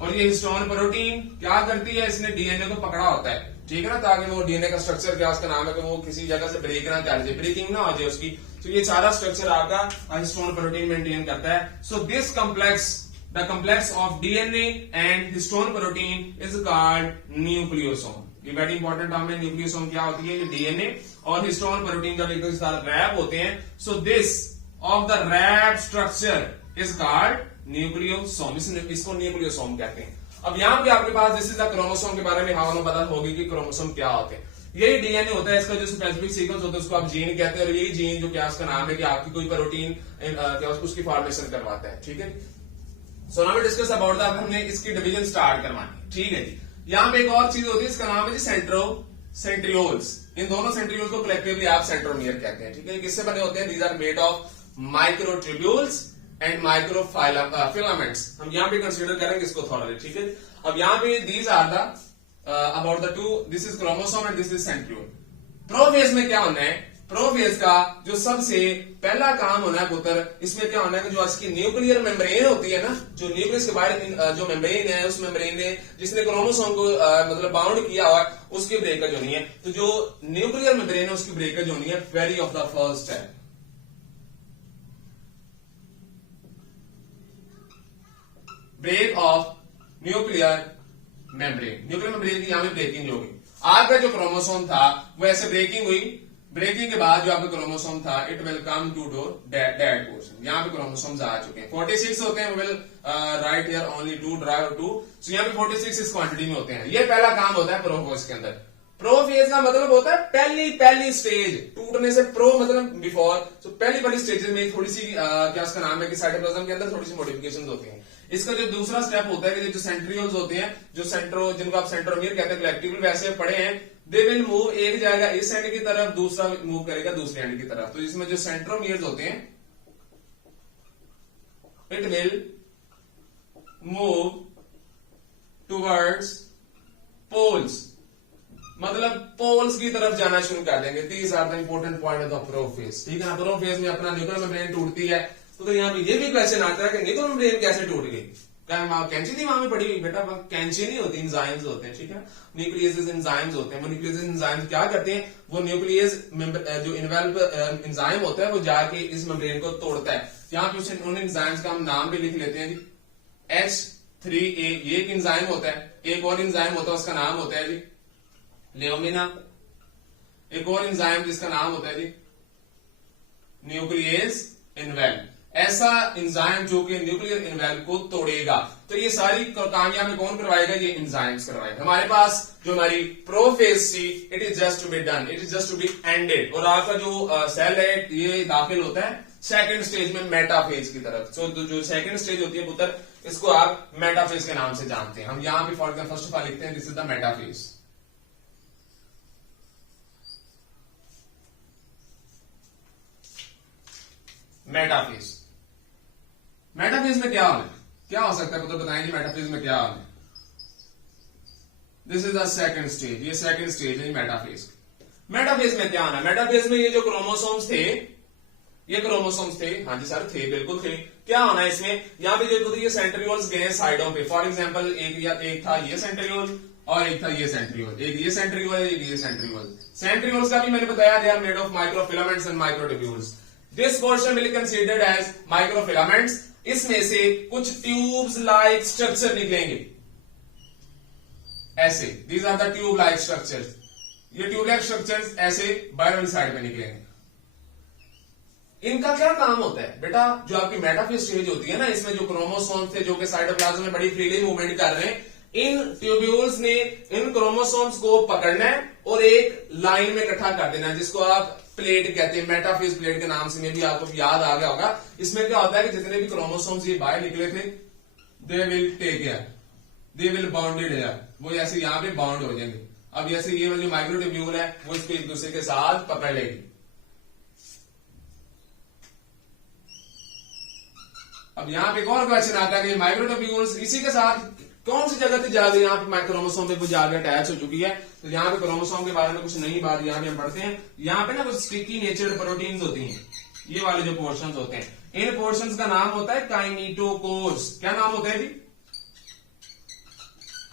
और ये हिस्टोन प्रोटीन क्या करती है? इसने डीएनए को पकड़ा होता है, ठीक है ना, ताकि वो डीएनए का स्ट्रक्चर क्या उसका नाम है कि वो किसी जगह से ब्रेक ना कर जाए, ब्रेकिंग ना हो जाए उसकी। तो ये सारा स्ट्रक्चर आपका हिस्टोन प्रोटीन मेंटेन करता है। So this complex, the complex of DNA and histone protein is called nucleosome. ये वेरी इंपॉर्टेंट टर्म है। न्यूक्लियोसोम क्या होती है? ये डीएनए और हिस्टोन प्रोटीन का एक साथ रैप होते हैं। So this of the wrap structure is called nucleosome, इसको न्यूक्लियोसोम कहते हैं। अब यहाँ पे आपके पास दिस इज द क्रोमोसोम के बारे में हावनो पता होगी कि क्रोमोसोम क्या होते हैं। यही डीएनए होता है, इसका जो स्पेसिफिक सीक्वेंस होता है उसको आप जीन कहते हैं, और यही जीन जो क्या उसका नाम है कि आपकी कोई प्रोटीन क्या उसकी फॉर्मेशन करवाता है, ठीक है। So now we discuss about the, हमने इसकी डिवीजन स्टार्ट करवानी, ठीक है जी। यहाँ पे एक और चीज होती है, इसका नाम है जी सेंट्रियोल्स। इन दोनों सेंट्रियोल्स को कलेक्टिवली आप सेंट्रोमियर कहते हैं, ठीक है। किससे बने होते हैं? These are made of microtubules and microfilaments. हम यहाँ पे कंसीडर करेंगे इसको थोड़ा, ठीक है। अब यहाँ पे these are the about the 2, this is chromosome and this is centriole. Prophase में क्या होना है? प्रोफेज का जो सबसे पहला काम होना है पुत्र, इसमें क्या होना है कि जो इसकी न्यूक्लियर मेम्ब्रेन होती है ना, जो न्यूक्लियस के बाहर जो मेम्ब्रेन है, उस मेम्ब्रेन ने जिसने क्रोमोसोम को मतलब बाउंड किया हुआ है, उसकी ब्रेकेज होनी है। तो जो न्यूक्लियर मेम्ब्रेन है उसकी ब्रेकेज होनी है very of the first step. Break of nuclear membrane, nuclear membrane की यहां पे ब्रेकिंग होगी। आपका जो क्रोमोसोम था वो ऐसे ब्रेकिंग हुई, ब्रेकिंग के बाद जो आपका क्रोमोसोम था it will come to dead portion. यहाँ पे क्रोमोसोम्स आ चुके हैं, 46 होते हैं। Will write here only 2 drive 2। So यहाँ पे 46 इस क्वांटिटी में होते हैं। ये पहला काम होता है प्रोफेज के अंदर। प्रोफेज का मतलब होता है पहली स्टेज, टूटने से प्रो मतलब बिफोर। सो पहली स्टेजेस में थोड़ी सी क्या उसका नाम है कि साइटोप्लाज्म के अंदर थोड़ी सी मॉडिफिकेशंस होती हैं। इसका जो दूसरा स्टेप होता है कि जो सेंट्रियोल्स होते हैं, जो जिनको आप सेंट्रोमियर कहते हैं, कलेक्टिवली वैसे पढ़े हैं, दे विल मूव, एक जाएगा इस एंड की तरफ, दूसरा मूव करेगा दूसरे एंड की तरफ। तो इसमें जो सेंट्रोमियर्स होते हैं it will move towards poles, मतलब पोल्स की तरफ जाना शुरू कर देंगे। These are the important point of prophase, ठीक है ना। प्रोफेज में अपना न्यूक्लियर मेम्ब्रेन टूटती है, तो यहाँ पे ये भी क्वेश्चन आता है कि न्यूक्लियर मेम्ब्रेन कैसे टूट गई। क्या वहां कैंची थी वहां पे पड़ी हुई? बेटा कैंची नहीं होती, एंजाइम्स होते हैं, ठीक है। न्यूक्लियस एंजाइम्स होते हैं। वो न्यूक्लियस एंजाइम्स क्या करते हैं, वो न्यूक्लियस जो इन्वेल्व एंजाइम होता है वो जाके इस मेम्ब्रेन को तोड़ता है। यहाँ पे उन एंजाइम्स का हम नाम भी लिख लेते हैं जी, H3A, ये एक एंजाइम होता है। एक और एंजाइम होता है, उसका नाम होता है जी लेओमिना। एक और एंजाइम जिसका नाम होता है जी न्यूक्लियस इन्वेल्व। ऐसा एंजाइम जो कि न्यूक्लियर इन्वेल्व को तोड़ेगा। तो ये सारी कामयाबी में कौन करवाएगा? ये एंजाइम्स करवाएगा। हमारे पास जो हमारी प्रोफेज थी, it is just to be done, it is just to be ended. और आपका जो सेल है ये दाखिल होता है सेकेंड स्टेज में, मेटाफेज की तरफ। सो जो सेकेंड स्टेज होती है पुत्र, इसको आप मेटाफेज के नाम से जानते हैं। हम यहां पे for example first of all लिखते हैं this is the metaphase. Metaphase, metaphase में क्या होना है? क्या हो सकता है पुत्र बताएंगे मेटाफेज में क्या होना है? This is the second stage, ये सेकंड स्टेज है मेटाफेज। मेटाफेज में क्या होना है? मेटाफेज में ये जो क्रोमोसोम्स थे, ये क्रोमोसोम्स थे, हाँ जी सर थे, बिल्कुल थे। क्या होना है इसमें? यहाँ पे जो ये सेंट्रियोल्स गए साइडों पे। फॉर एग्जाम्पल एक था ये सेंट्रियोल और एक था ये सेंट्रियोल। एक ये सेंट्रियोल है, एक ये सेंट्रियोल। सेंट्रियोल्स का भी मैंने बताया they are made of microfilaments and microtubules. This portion will considered as microfilaments. इसमें से कुछ ट्यूब्स लाइक स्ट्रक्चर निकलेंगे ऐसे, these are the tube like structures. ये ट्यूब लाइक स्ट्रक्चर्स ऐसे बाहर वाली साइड में निकलेंगे। इनका क्या काम होता है बेटा? जो आपकी मेटाफेज स्टेज होती है ना, इसमें जो क्रोमोसोम्स थे जो कि साइटोप्लाज्म में बड़ी फ्रीली मूवमेंट कर रहे हैं, इन ट्यूब्यूल्स ने इन क्रोमोसोम्स को पकड़ना है और एक लाइन में इकट्ठा कर देना है, जिसको आप प्लेट कहते हैं। मेटाफेज प्लेट के नाम से में भी आपको याद आ गया होगा। इसमें क्या होता है कि जितने भी क्रोमोसोम्स ये बाहर निकले थे, they will take care, they will bounded है, वो ऐसे यहां पे बाउंड हो जाएंगे। अब जैसे ये वाली माइक्रोट्यूब्यूल है, वो इसको एक दूसरे के साथ पकड़ लेगी। अब यहां पे एक और क्वेश्चन आता है कि माइक्रोट्यूब्यूल्स इसी के साथ कौन सी जगह थी जाकर यहाँ पे क्रोमोसोम पे जाकर अटैच हो चुकी है। तो यहाँ पे क्रोमोसोम के बारे में कुछ नई बात यहाँ पे हम पढ़ते हैं। यहाँ पे ना कुछ स्टिकी नेचर्ड प्रोटीन्स होती हैं, ये वाले जो पोर्शंस होते हैं, इन पोर्शंस का नाम होता है काइनेटोकोर्स। क्या नाम होता है जी?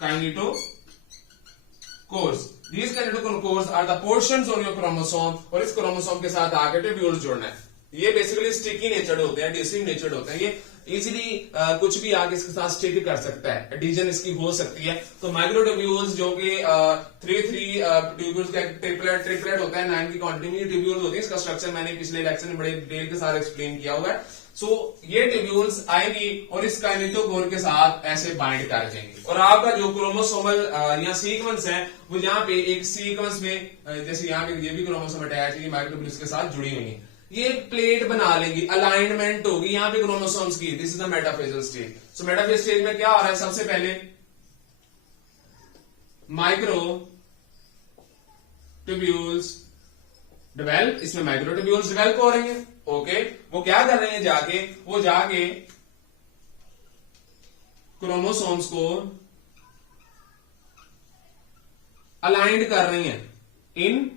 Kinetochores. These kinetochores are the portions on your chromosome, और इस क्रोमोसोम के साथ आगे ट्यूब्यूल्स जोड़ना है। ये बेसिकली स्टिकी नेचर्ड होते हैं, एडिसिव नेचर्ड होते हैं। ये इजीली कुछ भी आगे इसके साथ स्टिक कर सकता है, एडिशन इसकी हो सकती है। तो माइक्रोट्यूब्यूल्स जो कि 3 ट्यूब्यूल्स का ट्रिपलेट होता है, 9 की क्वांटिटी में ट्यूब्यूल्स होती है। इसका स्ट्रक्चर मैंने पिछले लेक्चर में बड़े डिटेल के साथ एक्सप्लेन किया हुआ है। सो ये ट्यूब्यूल्स आएगी और इस काइनेटोकोर के साथ ऐसे बाइंड कर जाएंगे, और आपका जो क्रोमोसोमल यहाँ सीक्वेंस है, वो यहाँ पे एक सीक्वेंस में जैसे यहाँ पे ये भी क्रोमोसोम अटैच है, माइक्रोट्यूब्यूल्स के साथ जुड़ी हुई है। ये एक प्लेट बना लेंगी, अलाइनमेंट होगी यहाँ पे क्रोमोसोम्स की। This is the metaphasal stage. So metaphase stage में क्या हो रहा है? सबसे पहले माइक्रोट्यूब्यूल्स डेवलप, इसमें माइक्रोट्यूब्यूल्स डेवलप हो रही हैं। ओके, वो क्या कर रहे हैं? वो जाके क्रोमोसोम्स को अलाइंड कर रही हैं इन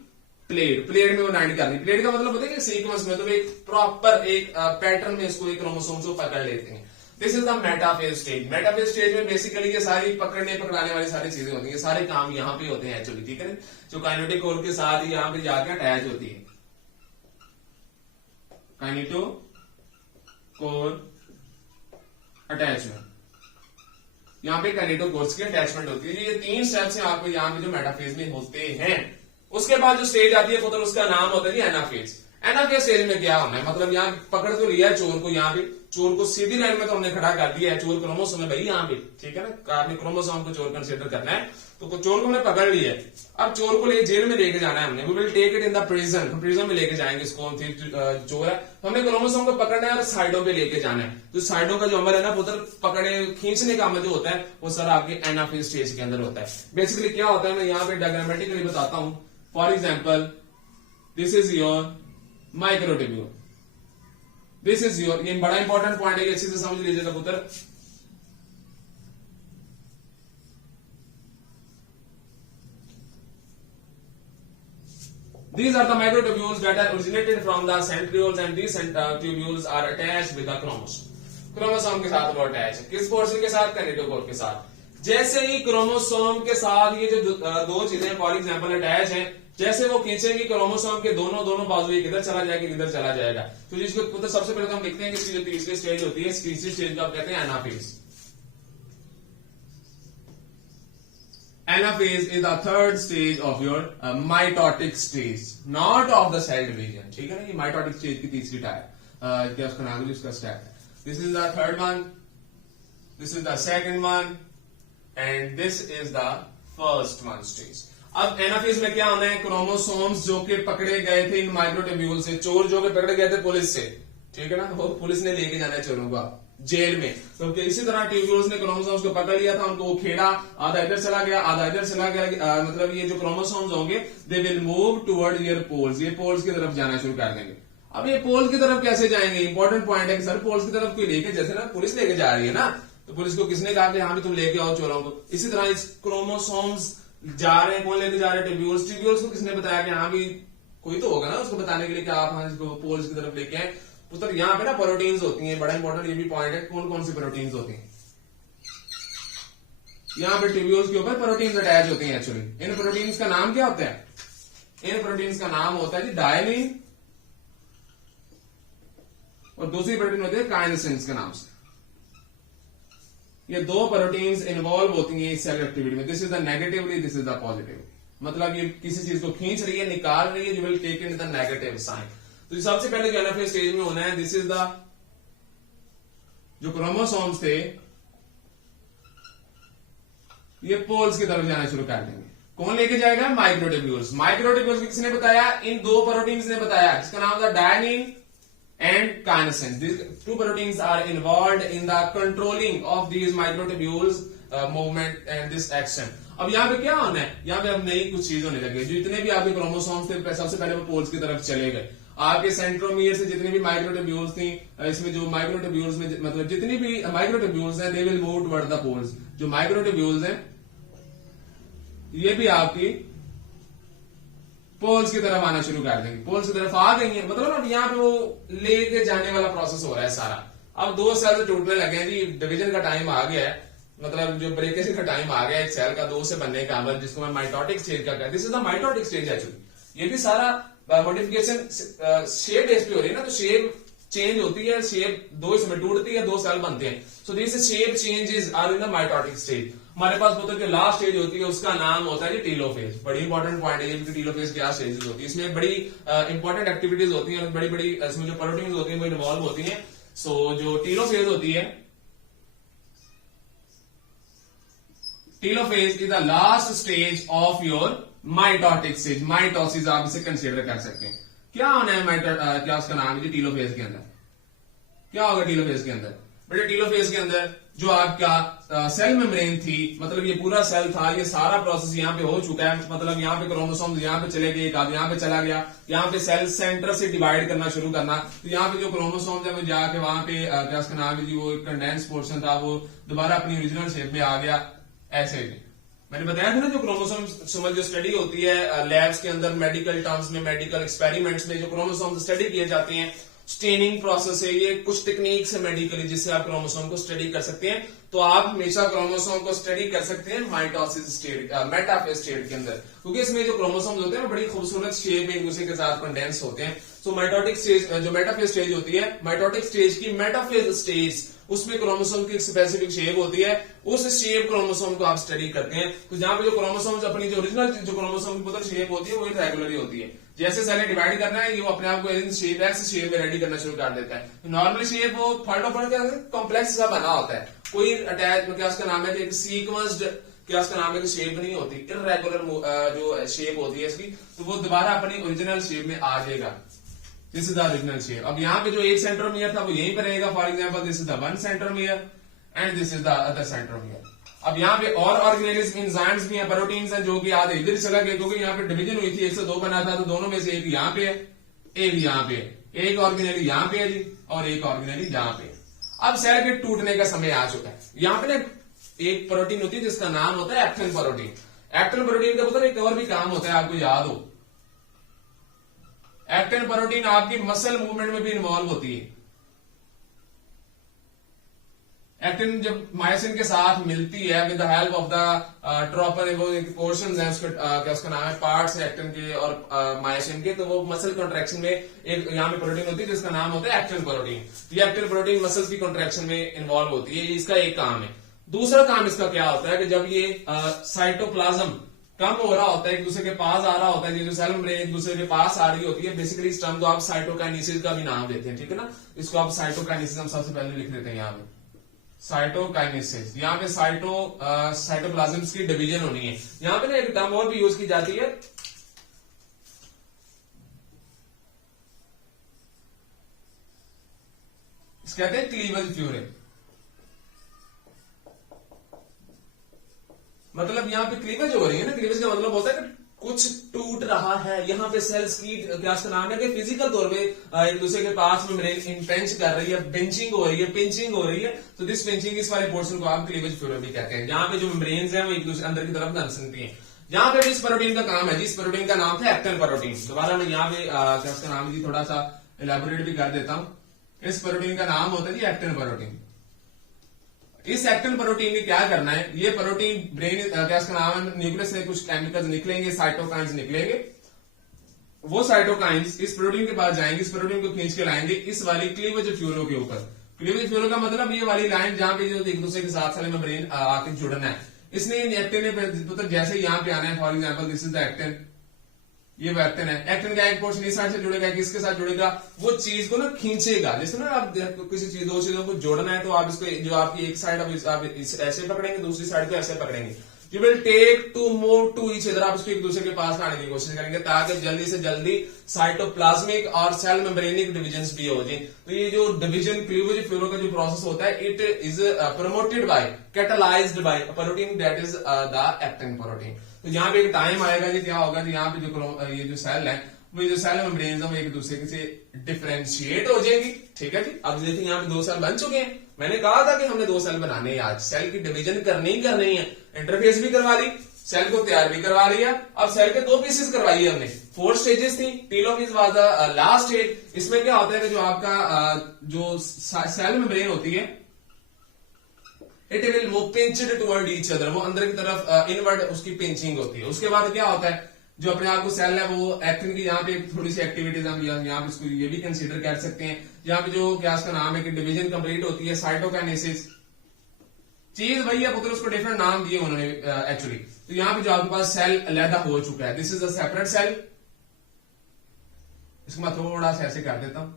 प्लेट में वो अलाइंड कर रही है। प्लेट का मतलब होता है कि सीक्वेंस में, तो एक प्रॉपर एक पैटर्न में इसको एक क्रोमोसोम्स को पकड़ लेते हैं। This is the metaphase stage. Metaphase stage में बेसिकली ये सारी पकड़ाने वाली सारी चीजें होती हैं, सारे काम यहाँ पे होते हैं एक्चुअली, ठीक है। जो काइनेटोकोर के साथ यहाँ पे जाके अटैच होती है, काइनेटोकोर अटैचमेंट, यहाँ पे काइनेटोकोर्स की अटैचमेंट होती है। ये 3 स्टेप्स हैं आपको यहाँ पे जो मेटाफेज में होते हैं। उसके बाद जो स्टेज आती है पुत्र, उसका नाम होता है एनाफेज। एनाफेज स्टेज में क्या होना है? मतलब यहाँ पकड़ तो लिया है चोर को, यहाँ पे चोर को सीधी लाइन में तो हमने खड़ा कर दिया है। चोर क्रोमोसोम है भाई यहाँ पे, ठीक है ना। आपने क्रोमोसोम को चोर कंसिडर करना है, तो चोर को हमने पकड़ लिया है। अब चोर को जेल में लेके जाना है हमने। We will take it in the prison, हम प्रिजन में लेके जाएंगे इसको। चोर है, हमने क्रोमोसोम को पकड़ना है और साइडों पे लेके जाना है। तो साइडों का जो अमल है ना पुत्र, पकड़े खींचने का अमल जो होता है, वो सर आपके एनाफेज स्टेज के अंदर होता है। बेसिकली क्या होता है, मैं यहाँ पे डायग्रामेटिकली बताता हूं। For example, this is your microtubule, this is your, ये बड़ा इंपॉर्टेंट पॉइंट है, अच्छे से समझ लीजिएगा पुत्र। These are the microtubules that are originated from the centrioles, and these tubules are attached with the chromosome. Chromosome के साथ वो अटैच है। किस पोर्शन के साथ? कैनेटोकोर के साथ। जैसे ही क्रोमोसोम के साथ ये जो दो चीजें फॉर एग्जांपल अटैच हैं, जैसे वो खींचेंगे क्रोमोसोम के दोनों बाजू, एक इधर चला जाएगा, किधर चला जाएगा। तो जिसको तो सबसे पहले तो हम लिखते हैं कि इसकी जो तीसरी स्टेज होती है, इस तीसरी स्टेज को आप कहते हैं anaphase. Anaphase is the third stage of your mitotic stage, not of the cell division. ठीक है ना, ये mitotic stage की तीसरी टाइप, क्या उसका नाम है, उसका step. This is the third one, this is the second one, and this is the first one stage. अब एनाफेज में क्या होना है, क्रोमोसोम्स जो कि पकड़े गए थे इन माइक्रोट्यूब्यूल से, चोर जो कि पकड़े गए थे पुलिस से, ठीक है ना, वो पुलिस ने लेके जाना है चोरों को जेल में। तो इसी तरह ट्यूब्यूल्स ने क्रोमोसोम्स को पकड़ लिया था, उनको वो खेड़ा, आधा इधर चला गया, आधा इधर चला गया। मतलब ये जो क्रोमोसोम्स होंगे they will move toward your poles, ये पोल्स की तरफ जाना शुरू कर देंगे। अब ये पोल्स की तरफ कैसे जाएंगे, इंपॉर्टेंट पॉइंट है कि सर पोल्स की तरफ कोई लेके, जैसे ना पुलिस लेके जा रही है ना, तो पुलिस को किसने कहा कि यहाँ पे तुम लेके आओ चोरों को, इसी तरह इस क्रोमोसोम्स जा रहे हैं, कौन लेके जा रहे हैं, ट्यूब्यूल्स। ट्यूब्यूल्स को किसने बताया कि हाँ भी कोई तो होगा ना उसको बताने के लिए कि आप हाँ इसको पोल्स की तरफ लेके आए। तो यहाँ पे ना प्रोटीन्स होती हैं, बड़ा इंपॉर्टेंट ये भी पॉइंट है, कौन कौन सी प्रोटीन्स होती हैं। यहाँ पे ट्यूब्यूल्स के ऊपर प्रोटीन्स अटैच होती हैं। एक्चुअली इन प्रोटीन्स का नाम क्या होता है, इन प्रोटीन्स का नाम होता है जी डायलिन, और दूसरी प्रोटीन होती है काइनेसिन्स के नाम से। ये दो प्रोटीन्स इन्वॉल्व होती हैं सेल एक्टिविटी में। This is the negatively, this is the positive, मतलब ये किसी चीज को खींच रही है, निकाल रही है, you will take in the negative sign. तो सबसे पहले जो एनाफेज स्टेज में होना है, दिस इज द जो क्रोमोसोम्स थे ये पोल्स की तरफ जाना शुरू कर देंगे। कौन लेके जाएगा, माइक्रोट्यूब्यूल्स। माइक्रोट्यूब्यूल्स किसने बताया, इन दो प्रोटीन्स ने बताया, जिसका नाम था डायनिन and kinesin. These two proteins are involved in the controlling of these microtubules movement and this action. अब यहाँ पे क्या होना है, यहाँ पे अब नई कुछ चीज होने लगी। जो इतने भी आपके क्रोमोसोम्स थे सबसे पहले वो पोल्स की तरफ चले गए। आपके सेंट्रोमियर से जितनी भी माइक्रोट्यूब्यूल्स थी, इसमें जो माइक्रोट्यूब्यूल्स में मतलब जितनी भी माइक्रोट्यूब्यूल्स हैं they will move toward the poles. जो माइक्रोट्यूब्यूल्स हैं ये भी आपकी पोल्स की तरफ आना शुरू कर देंगे। पोल्स की तरफ आ गई है, मतलब अब यहाँ पे वो लेके जाने वाला प्रोसेस हो रहा है सारा। अब दो सेल टूटने लगे हैं जी, डिवीजन का टाइम आ गया है, मतलब जो ब्रेकेज का टाइम आ गया है एक सेल का दो से बनने का, मतलब जिसको मैं माइटोटिक स्टेज का कहता हूं। This is the mitotic stage actually. ये भी सारा मॉडिफिकेशन शेप बेस पे हो रही है ना, तो शेप चेंज होती है, शेप दो इसमें टूटती है, दो सेल बनते हैं। So this shape changes are in the mitotic stage. हमारे पास मतलब जो लास्ट स्टेज होती है उसका नाम होता है टीलोफेज। बड़ी इंपॉर्टेंट पॉइंट है ये, टीलोफेज क्या स्टेजेस होती है, इसमें बड़ी इंपॉर्टेंट एक्टिविटीज होती हैं, बड़ी बड़ी इसमें जो प्रोटीन्स होती हैं वो इन्वॉल्व होती हैं। सो जो टीलोफेज होती है, telophase is the last stage of your mitotic stage. Mitosis आप इसे कंसिडर कर सकते हैं। क्या होना है क्या उसका नाम है टीलोफेज के अंदर, क्या होगा टीलोफेज के अंदर, बेटे टीलोफेज के अंदर जो आपका सेल मेम्ब्रेन थी, मतलब ये पूरा सेल था, ये सारा प्रोसेस यहाँ पे हो चुका है। मतलब यहाँ पे क्रोमोसोम्स यहाँ पे चले गए, अब यहाँ पे चला गया, यहाँ पे सेल सेंटर से डिवाइड करना शुरू करना। तो यहाँ पे जो क्रोमोसोम्स है वो जाके वहां पे क्या उसका नाम है जी, वो कंडेंस पोर्शन था वो दोबारा अपनी ओरिजिनल शेप में आ गया। ऐसे ही मैंने बताया था ना, जो क्रोमोसोम जो स्टडी होती है लैब्स के अंदर, मेडिकल टर्म्स में, मेडिकल एक्सपेरिमेंट्स में जो क्रोमोसोम स्टडी किए जाते हैं, स्टेनिंग प्रोसेस है, ये कुछ टेक्निक्स है मेडिकली जिससे आप क्रोमोसोम को स्टडी कर सकते हैं। तो आप हमेशा क्रोमोसोम को स्टडी कर सकते हैं माइटोसिस स्टेट, मेटाफेज स्टेट के अंदर, क्योंकि इसमें जो क्रोमोसोम्स होते हैं बड़ी खूबसूरत शेप में एक दूसरे के साथ कंडेंस होते हैं। तो माइटोटिक स्टेज जो मेटाफेज स्टेज होती है, माइटोटिक स्टेज की मेटाफेज स्टेज, उसमें क्रोमोसोम की एक स्पेसिफिक शेप होती है, उस शेप क्रोमोसोम को आप स्टडी करते हैं। तो जहां पे जो क्रोमोसोम्स अपनी जो ओरिजिनल जो क्रोमोसोम की मतलब शेप होती है वो इरेगुलर होती है। जैसे सेल डिवाइड करना है, ये वो अपने आप को शेप एक्स शेप में रेडी करना शुरू कर देता है। नॉर्मल शेप वो फर्ड कॉम्प्लेक्स सा बना होता है, कोई अटैच क्या उसका नाम है, एक सीक्वेंस्ड क्या उसका नाम है, शेप नहीं होती, इरेगुलर जो शेप होती है इसकी, तो वो दोबारा अपनी ओरिजिनल शेप में आ जाएगा। This is the original shape. अब यहाँ पे जो एक सेंट्रोमियर था वो यहीं पर रहेगा। For example this is the one centromere and this is the other centromere. अब यहाँ पे और ऑर्गेनेलिज्म एंजाइम्स भी हैं, प्रोटीन्स हैं, जो कि आधे इधर चला गया, क्योंकि यहाँ पे डिवीजन हुई थी, 102 बना था, तो दोनों में से एक यहाँ पे है, एक यहाँ पे है, एक ऑर्गेनेली यहाँ पे है जी, और एक ऑर्गेनेली यहाँ पे है। अब सेल के टूटने का समय आ चुका है। यहाँ पे ना एक प्रोटीन होती है जिसका नाम होता है एक्टिन प्रोटीन। एक्टिन प्रोटीन का मतलब एक और भी काम होता है, आपको याद हो, एक्टिन प्रोटीन आपकी मसल मूवमेंट में भी इन्वॉल्व होती है। एक्टिन जब मायोसिन के साथ मिलती है with the help of the ट्रोपन, वो पोर्शंस हैं उसके, क्या उसका नाम है, पार्ट्स है एक्टिन के और मायोसिन के, तो वो मसल कॉन्ट्रैक्शन में एक यहाँ पे प्रोटीन होती है जिसका नाम होता है एक्टिन प्रोटीन। ये एक्टिन प्रोटीन मसल्स की कॉन्ट्रैक्शन में इन्वॉल्व होती है, इसका एक काम है। दूसरा काम इसका क्या होता है कि जब ये साइटोप्लाज्म कम हो रहा होता है, एक दूसरे के पास आ रहा होता है, ये जो सेल मेम्ब्रेन एक दूसरे के पास आ रही होती है, बेसिकली इस टर्म को आप साइटोकाइनेसिस का भी नाम देते हैं, ठीक है ना। इसको आप साइटोकाइनेसिस हम सबसे पहले लिख देते हैं यहाँ पे, साइटोकाइनेसिस। यहाँ पे साइटोप्लाज्म की डिवीजन होनी है। यहाँ पे ना एक टर्म और भी यूज की जाती है, कहते हैं क्लीवेज फ्यूरे। मतलब यहाँ पे क्लीवेज हो रही है ना, क्लीवेज का मतलब होता है कि कुछ टूट रहा है, यहाँ पे सेल्स की क्या उसका नाम है कि फिजिकल तौर पे एक दूसरे के पास में इंपेंच कर रही है, बेंचिंग हो रही है, पिंचिंग हो रही है। तो दिस पिंचिंग, इस वाले पोर्शन को आप क्लीवेज फ्यूरे भी कहते हैं, जहाँ पे जो मेम्ब्रेन्स हैं वो एक दूसरे अंदर की तरफ दर्शनती हैं। यहाँ पे जिस प्रोटीन का काम है, जिस प्रोटीन का नाम था एक्टिन प्रोटीन, दोबारा मैं यहाँ पे क्या उसका नाम है जी थोड़ा सा इलेबोरेट भी कर देता हूँ। इस प्रोटीन का नाम होता है जी एक्टिन प्रोटीन। इस एक्टिन प्रोटीन ने क्या करना है, ये प्रोटीन ब्रेन क्या इसका नाम है, न्यूक्लियस से कुछ केमिकल्स निकलेंगे, साइटोकाइंस निकलेंगे, वो साइटोकाइंस इस प्रोटीन के पास जाएंगे, इस प्रोटीन को खींच के लाएंगे इस वाली क्लीवेज फ्यूरो के ऊपर। क्लीवेज फ्यूरो का मतलब ये वाली लाइन जहां पे जो एक दूसरे के साथ सेल में ब्रेन आके जुड़ना है, इसने एक्टिन ने मतलब जैसे यहाँ पे आना है, for example this is the actin, ये वो एक्टिन है। एक्टिन का एक पोर्शन इस साइड से जुड़ेगा, किसके साथ जुड़ेगा, वो चीज को ना खींचेगा। जैसे ना आप किसी चीज, दो चीजों को जोड़ना है तो आप इसको, जो आपकी एक साइड आप ऐसे पकड़ेंगे, दूसरी साइड को ऐसे पकड़ेंगे। You will take to move to each other, आप इसको एक दूसरे के पास लाने की कोशिश करेंगे ताकि जल्दी से जल्दी साइटोप्लाज्मिक और सेल मेम्ब्रेनिक डिविजन्स भी हो जाए। तो ये जो डिवीजन क्लीवेज फ्यूरो का जो प्रोसेस होता है, it is promoted by, catalysed bye protein that is the actin protein. तो यहाँ पे एक टाइम आएगा जी, क्या होगा, यहाँ पे जो ये जो सेल है, वो जो सेल मेम्ब्रेन है वो एक दूसरे से डिफरेंशिएट हो जाएगी, ठीक है जी। अब देखिए यहाँ पे दो सेल बन चुके हैं, मैंने कहा था कि हमने दो सेल बनाने हैं आज, सेल की डिवीजन करनी ही करनी है, इंटरफेस भी करवा ली, सेल को तैयार भी करवा लिया। अब सेल के दो पीसेस करवाई हमने, 4 स्टेजेस थी, telophase was the last stage. इसमें क्या होता है कि जो आपका जो सेल मेम्ब्रेन होती है, it will move pinched toward each other, वो अंदर की तरफ इनवर्ड उसकी पिंचिंग होती है। उसके बाद क्या होता है, जो अपने आप को सेल है वो एक्टिन की यहाँ पे थोड़ी सी एक्टिविटीज हम यहाँ पे इसको ये भी कंसीडर कर सकते हैं। यहाँ पे जो क्या उसका नाम है कि डिवीजन कंप्लीट होती है, साइटोकाइनेसिस, चीज वही है, पुत्र उसको डिफरेंट नाम दिए उन्होंने एक्चुअली। तो यहाँ पे जो आपके पास सेल अलग हो चुका है, this is a separate cell. इसको मैं थोड़ा सा ऐसे कर देता हूं,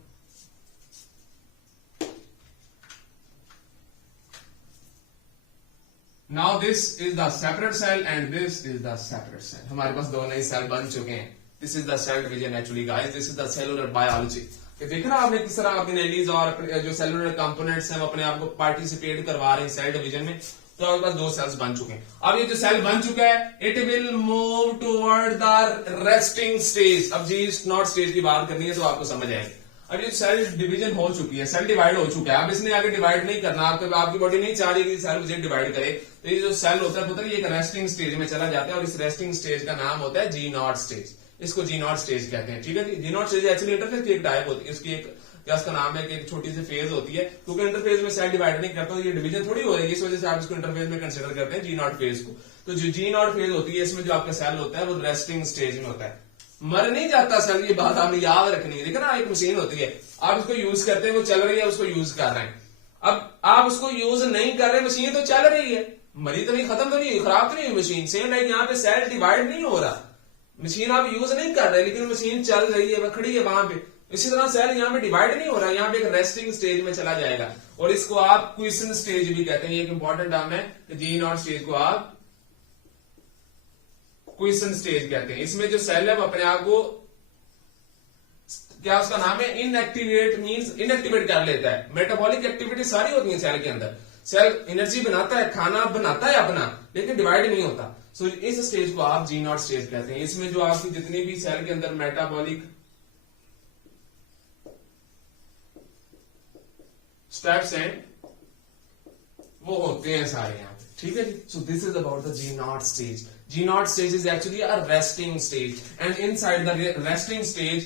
now this is the separate cell and this is the separate cell. हमारे पास दो नए सेल बन चुके हैं। This is the cell division actually guys, this is the cellular biology. देखना आपने किस तरह ऑर्गेनेलीज और जो सेलुलर कंपोनेंट्स हैं वो अपने आप को पार्टिसिपेट करवा रहे हैं सेल डिवीजन में। तो आपके पास दो सेल्स बन चुके हैं। अब ये जो सेल बन चुका है, it will move toward the resting stage. अब जी नॉट स्टेज की बात करनी है तो आपको समझ आएगी। अब ये सेल डिवीजन हो चुकी है, सेल डिवाइड हो चुका है, अब इसने आगे डिवाइड नहीं करना, आपकी बॉडी नहीं चाह रही कि सेल मुझे डिवाइड करे। तो ये जो सेल होता है पुत्र, ये एक रेस्टिंग स्टेज में चला जाता है और इस रेस्टिंग स्टेज का नाम होता है जी नॉट स्टेज। इसको जी नॉट स्टेज कहते हैं, ठीक है जी। जी नॉट स्टेज एक्चुअली इंटरफेस की एक टाइप होती है, इसकी एक क्या उसका नाम है कि एक छोटी सी फेज होती है, क्योंकि इंटरफेज में सेल डिवाइड नहीं करता तो ये डिवीजन थोड़ी हो रही है, इस वजह से आप इसको इंटरफेज में कंसिडर करते हैं जी नॉट फेज को। तो जो जी नॉट फेज होती है, इसमें जो आपका सेल होता है वो रेस्टिंग स्टेज में होता है, मर नहीं जाता सेल। ये बात आपने याद रखनी है। देखो ना, एक मशीन होती है, आप उसको यूज करते हैं, वो चल रही है, उसको यूज कर रहे हैं। अब आप उसको यूज नहीं कर रहे, मशीन तो चल रही है, मरी तो नहीं, खत्म तो नहीं, खराब तो नहीं हुई मशीन। सेम लाइक यहाँ पे सेल डिवाइड नहीं हो रहा, मशीन आप यूज नहीं कर रहे लेकिन मशीन चल रही है, वह खड़ी है वहां पे। इसी तरह सेल यहाँ पे डिवाइड नहीं हो रहा, यहाँ पे एक रेस्टिंग स्टेज में चला जाएगा और इसको आप क्विसेंट स्टेज भी कहते हैं। ये एक इंपॉर्टेंट टर्म है कि जी नॉट स्टेज को आप क्विसेंट स्टेज कहते हैं। इसमें जो सेल है वो अपने आप को क्या उसका नाम है इनएक्टिवेट मींस इनएक्टिवेट कर लेता है। मेटाबॉलिक एक्टिविटी सारी होती है सेल के अंदर, सेल एनर्जी बनाता है, खाना बनाता है अपना, लेकिन डिवाइड नहीं होता। सो इस स्टेज को आप जी नॉट स्टेज कहते हैं। इसमें जो आपकी जितनी भी सेल के अंदर मेटाबॉलिक स्टेप्स हैं वो होते हैं सारे यहाँ पे, ठीक है जी। So this is about the G naught stage. G naught stage is actually a resting stage, and inside the resting stage,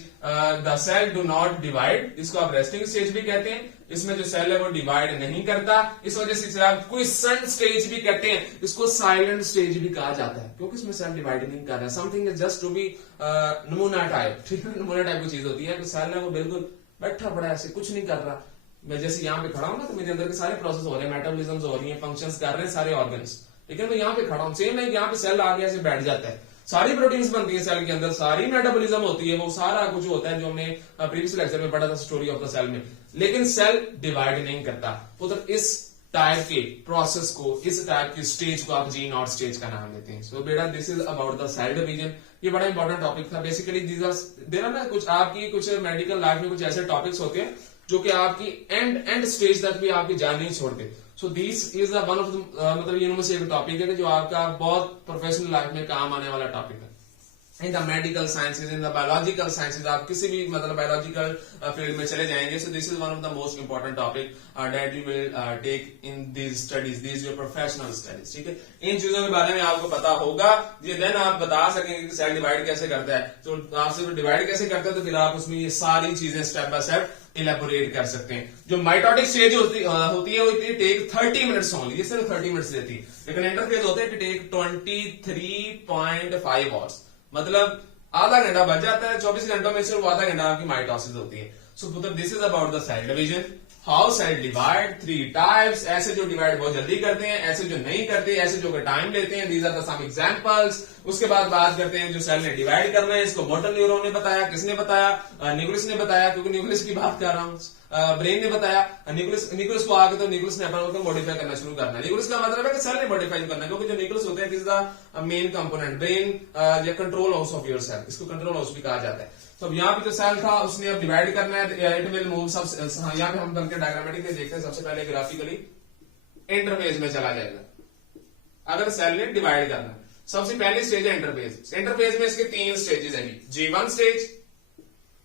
the cell do not divide. इसको आप resting stage भी कहते हैं इसमें जो सेल है वो डिवाइड नहीं करता, इस वजह से इसे आप क्विसेंट स्टेज भी कहते हैं, इसको साइलेंट स्टेज भी कहा जाता है, क्योंकि इसमें सेल डिवाइड नहीं कर रहा है। Something is just to be नमूना टाइप, ठीक है, नमूना टाइप की चीज होती है, सेल है वो बिल्कुल बैठा पड़ा है, ऐसे कुछ नहीं कर रहा। मैं जैसे यहाँ पे खड़ा हूं ना, तो मेरे अंदर के सारे प्रोसेस हो रहे हैं, मेटाबॉलिज्म हो रही है, फंक्शंस कर रहे हैं सारे ऑर्गन्स, लेकिन मैं यहाँ पे खड़ा हूं, सेम है, यहाँ पे सेल आ गया ऐसे बैठ जाता है, सारी प्रोटीन्स बनती है सेल के अंदर, सारी मेटाबॉलिज्म होती है, वो सारा कुछ होता है जो हमने प्रीवियस लेक्चर में पढ़ा था स्टोरी ऑफ द सेल में, लेकिन सेल डिवाइड नहीं करता। तो इस टाइप के प्रोसेस को, इस टाइप की स्टेज को आप जी नॉट स्टेज का नाम देते हैं। सो बेटा this is about the cell division. ये बड़ा इंपॉर्टेंट टॉपिक था। बेसिकली देर आर ना कुछ आपकी कुछ मेडिकल लाइफ में कुछ ऐसे टॉपिक्स होते हैं जो कि आपकी एंड स्टेज तक भी आपकी जान नहीं छोड़ते। सो दिस इज वन ऑफ मतलब ये इनमें से एक टॉपिक है जो आपका बहुत प्रोफेशनल लाइफ में काम आने वाला टॉपिक है। In the medical sciences, in the biological sciences, आप किसी भी मतलब बायोलॉजिकल फील्ड में चले जाएंगे। So this is one of the most important topic that you will take in these studies, these your professional studies, ठीक है। इन चीजों के बारे में आपको पता होगा, ये देन आप बता सकेंगे कि सेल डिवाइड कैसे करता है। तो आपसे डिवाइड कैसे करता है, तो फिर आप उसमें ये सारी चीजें स्टेप बाय स्टेप इलेबोरेट कर सकते हैं। जो माइटोटिक स्टेज होती है वो टेक 30 मिनट्स ओनली, ये सिर्फ 30 मिनट्स लेती है, लेकिन इंटरफेज होते हैं टेक 23.5 आवर्स, मतलब आधा घंटा बच जाता है। 24 घंटों में सिर्फ आधा घंटा आपकी माइटोसिस होती है। So this is about the cell division, how cell divide, 3 types, ऐसे जो डिवाइड बहुत जल्दी करते हैं, ऐसे जो नहीं करते, ऐसे जो टाइम लेते हैं, these are the some examples. उसके बाद बात करते हैं जो सेल ने डिवाइड करना है, इसको मोटर न्यूरॉन ने बताया, किसने बताया, न्यूक्लियस ने बताया, क्योंकि न्यूक्लियस की बात कर रहा हूं, ब्रेन ने बताया, न्यूक्लियस को आगे तो न्यूक्लियस ने अपना को मॉडिफाई करना शुरू करना है। न्यूक्लियस का मतलब है कि सेल ने मॉडिफाई करना है, क्योंकि जो न्यूक्लियस होते हैं, this is the main component, brain या control house of your cell, इसको कंट्रोल हाउस भी कहा जाता है। तो अब यहाँ पे जो सेल था उसने अब डिवाइड करना है, इट विल मूव सब, यहाँ पे हम बल्कि डायग्रामेटिक में देखते हैं। सबसे पहले ग्राफिकली इंटरफेज में चला जाएगा अगर सेल ने डिवाइड करना है। सबसे पहली स्टेज है इंटरफेज। इंटरफेज में इसके 3 स्टेजेस हैं, G1 स्टेज,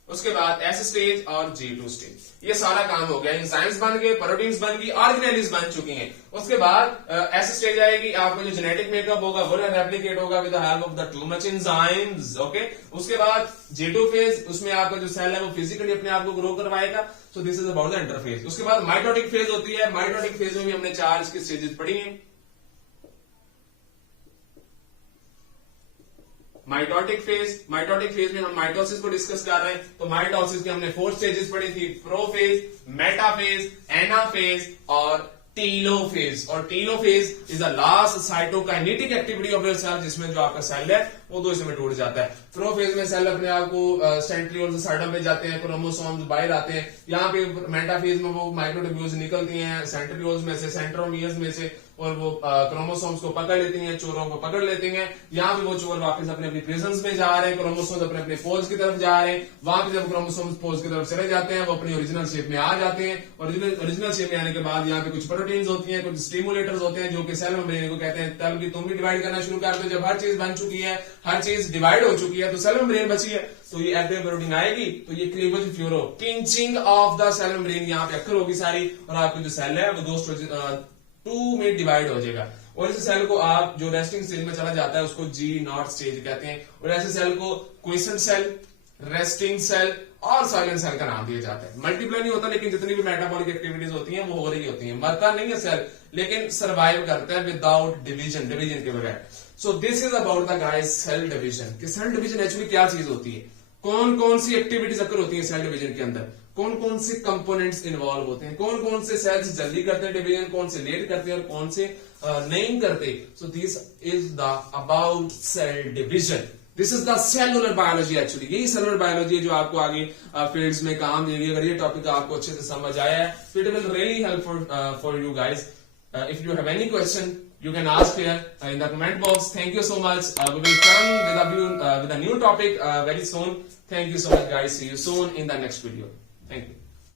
उसके बाद S स्टेज और G2 स्टेज। ये सारा काम हो गया, एंजाइम्स बन गए, प्रोटीन्स बन गई, ऑर्गेनेल्स बन चुकी हैं। उसके बाद S स्टेज आएगी, आपका जो जेनेटिक मेकअप होगा वो रेप्लिकेट होगा with the help of the too much enzymes, okay. उसके बाद G2 फेज, उसमें आपका जो सेल है वो फिजिकली अपने आप को ग्रो करवाएगा। सो this is about the interphase. उसके बाद माइटोटिक फेज होती है। माइटोटिक फेज में भी हमने 4 इसकी स्टेजेस पढ़ी हैं। माइटोटिक फेज में हम माइटोसिस को डिस्कस कर रहे हैं। तो माइटोसिस के हमने 4 स्टेजेस पढ़ी थी, प्रोफेज, मेटाफेज, एनाफेज और टीलोफेज। और telophase is the last cytokinetic activity of your cell, जिसमें जो आपका सेल है वो 2 हिस्सों में टूट जाता है। प्रोफेज में सेल अपने आप को सेंट्रियोल्स साइडम पे जाते हैं, क्रोमोसोम्स बाहर आते हैं। यहाँ पे मेटाफेज में वो माइक्रोट्यूब्यूल्स निकलती हैं सेंट्रियोल्स में से, सेंट्रोमियर्स में से, और वो क्रोमोसोम्स को पकड़ लेती हैं, चोरों को पकड़ लेती हैं। यहाँ पे वो चोर वापस अपने अपनी प्रिजन्स में जा रहे हैं, क्रोमोसोम्स अपने अपने पोल्स की तरफ जा रहे हैं। वहां पे जब क्रोमोसोम्स पोल्स की तरफ चले जाते हैं वो अपनी ओरिजिनल शेप में आ जाते हैं। ओरिजिनल शेप में आने के बाद यहाँ पे कुछ प्रोटीन्स होती हैं, कुछ स्टिमुलेटर्स होते हैं जो कि सेल मेम्ब्रेन को कहते हैं। तब भी तुम भी डिवाइड करना शुरू करते हो। जब हर चीज बन चुकी है, हर चीज डिवाइड हो चुकी है, तो सेल मेम्ब्रेन बची है, तो ये एक्टिव प्रोटीन आएगी, तो ये cleavage furrow pinching off the cell membrane यहाँ पे अक्सर होगी सारी, और आपकी जो सेल है वो 2 में डिवाइड हो जाएगा। और इस सेल को आप जो रेस्टिंग स्टेज में चला जाता है उसको G0 स्टेज कहते हैं। और ऐसे सेल को क्विसेंट सेल, रेस्टिंग सेल और साइलेंट सेल का नाम दिया जाता है। मल्टीप्लाई नहीं होता, लेकिन जितनी भी मेटाबॉलिक एक्टिविटीज होती हैं वो हो रही होती हैं। मरता नहीं है सेल, लेकिन सर्वाइव करता है विदाउट डिवीजन के बगैर। So this is about the guys cell division. कि सेल डिवीजन एक्चुअली क्या चीज होती है, कौन कौन सी एक्टिविटीज अक्सर होती है सेल डिवीजन के अंदर, कौन कौन से कंपोनेंट्स इन्वॉल्व होते हैं, कौन कौन से सेल्स जल्दी करते हैं डिवीजन, कौन से लेट करते हैं और कौन से नहीं करते। So this is the about cell division. This is the cellular biology. Actually यही सेलुलर बायोलॉजी है जो आपको आगे फील्ड्स में काम देगी। अगर ये टॉपिक आपको अच्छे से समझ आया है तो it will really helpful for you guys. If you have any question you can ask here in the comment box. Thank you so much. We will come with a new topic very soon. Thank you so much guys. See you soon in the next video. Thank you.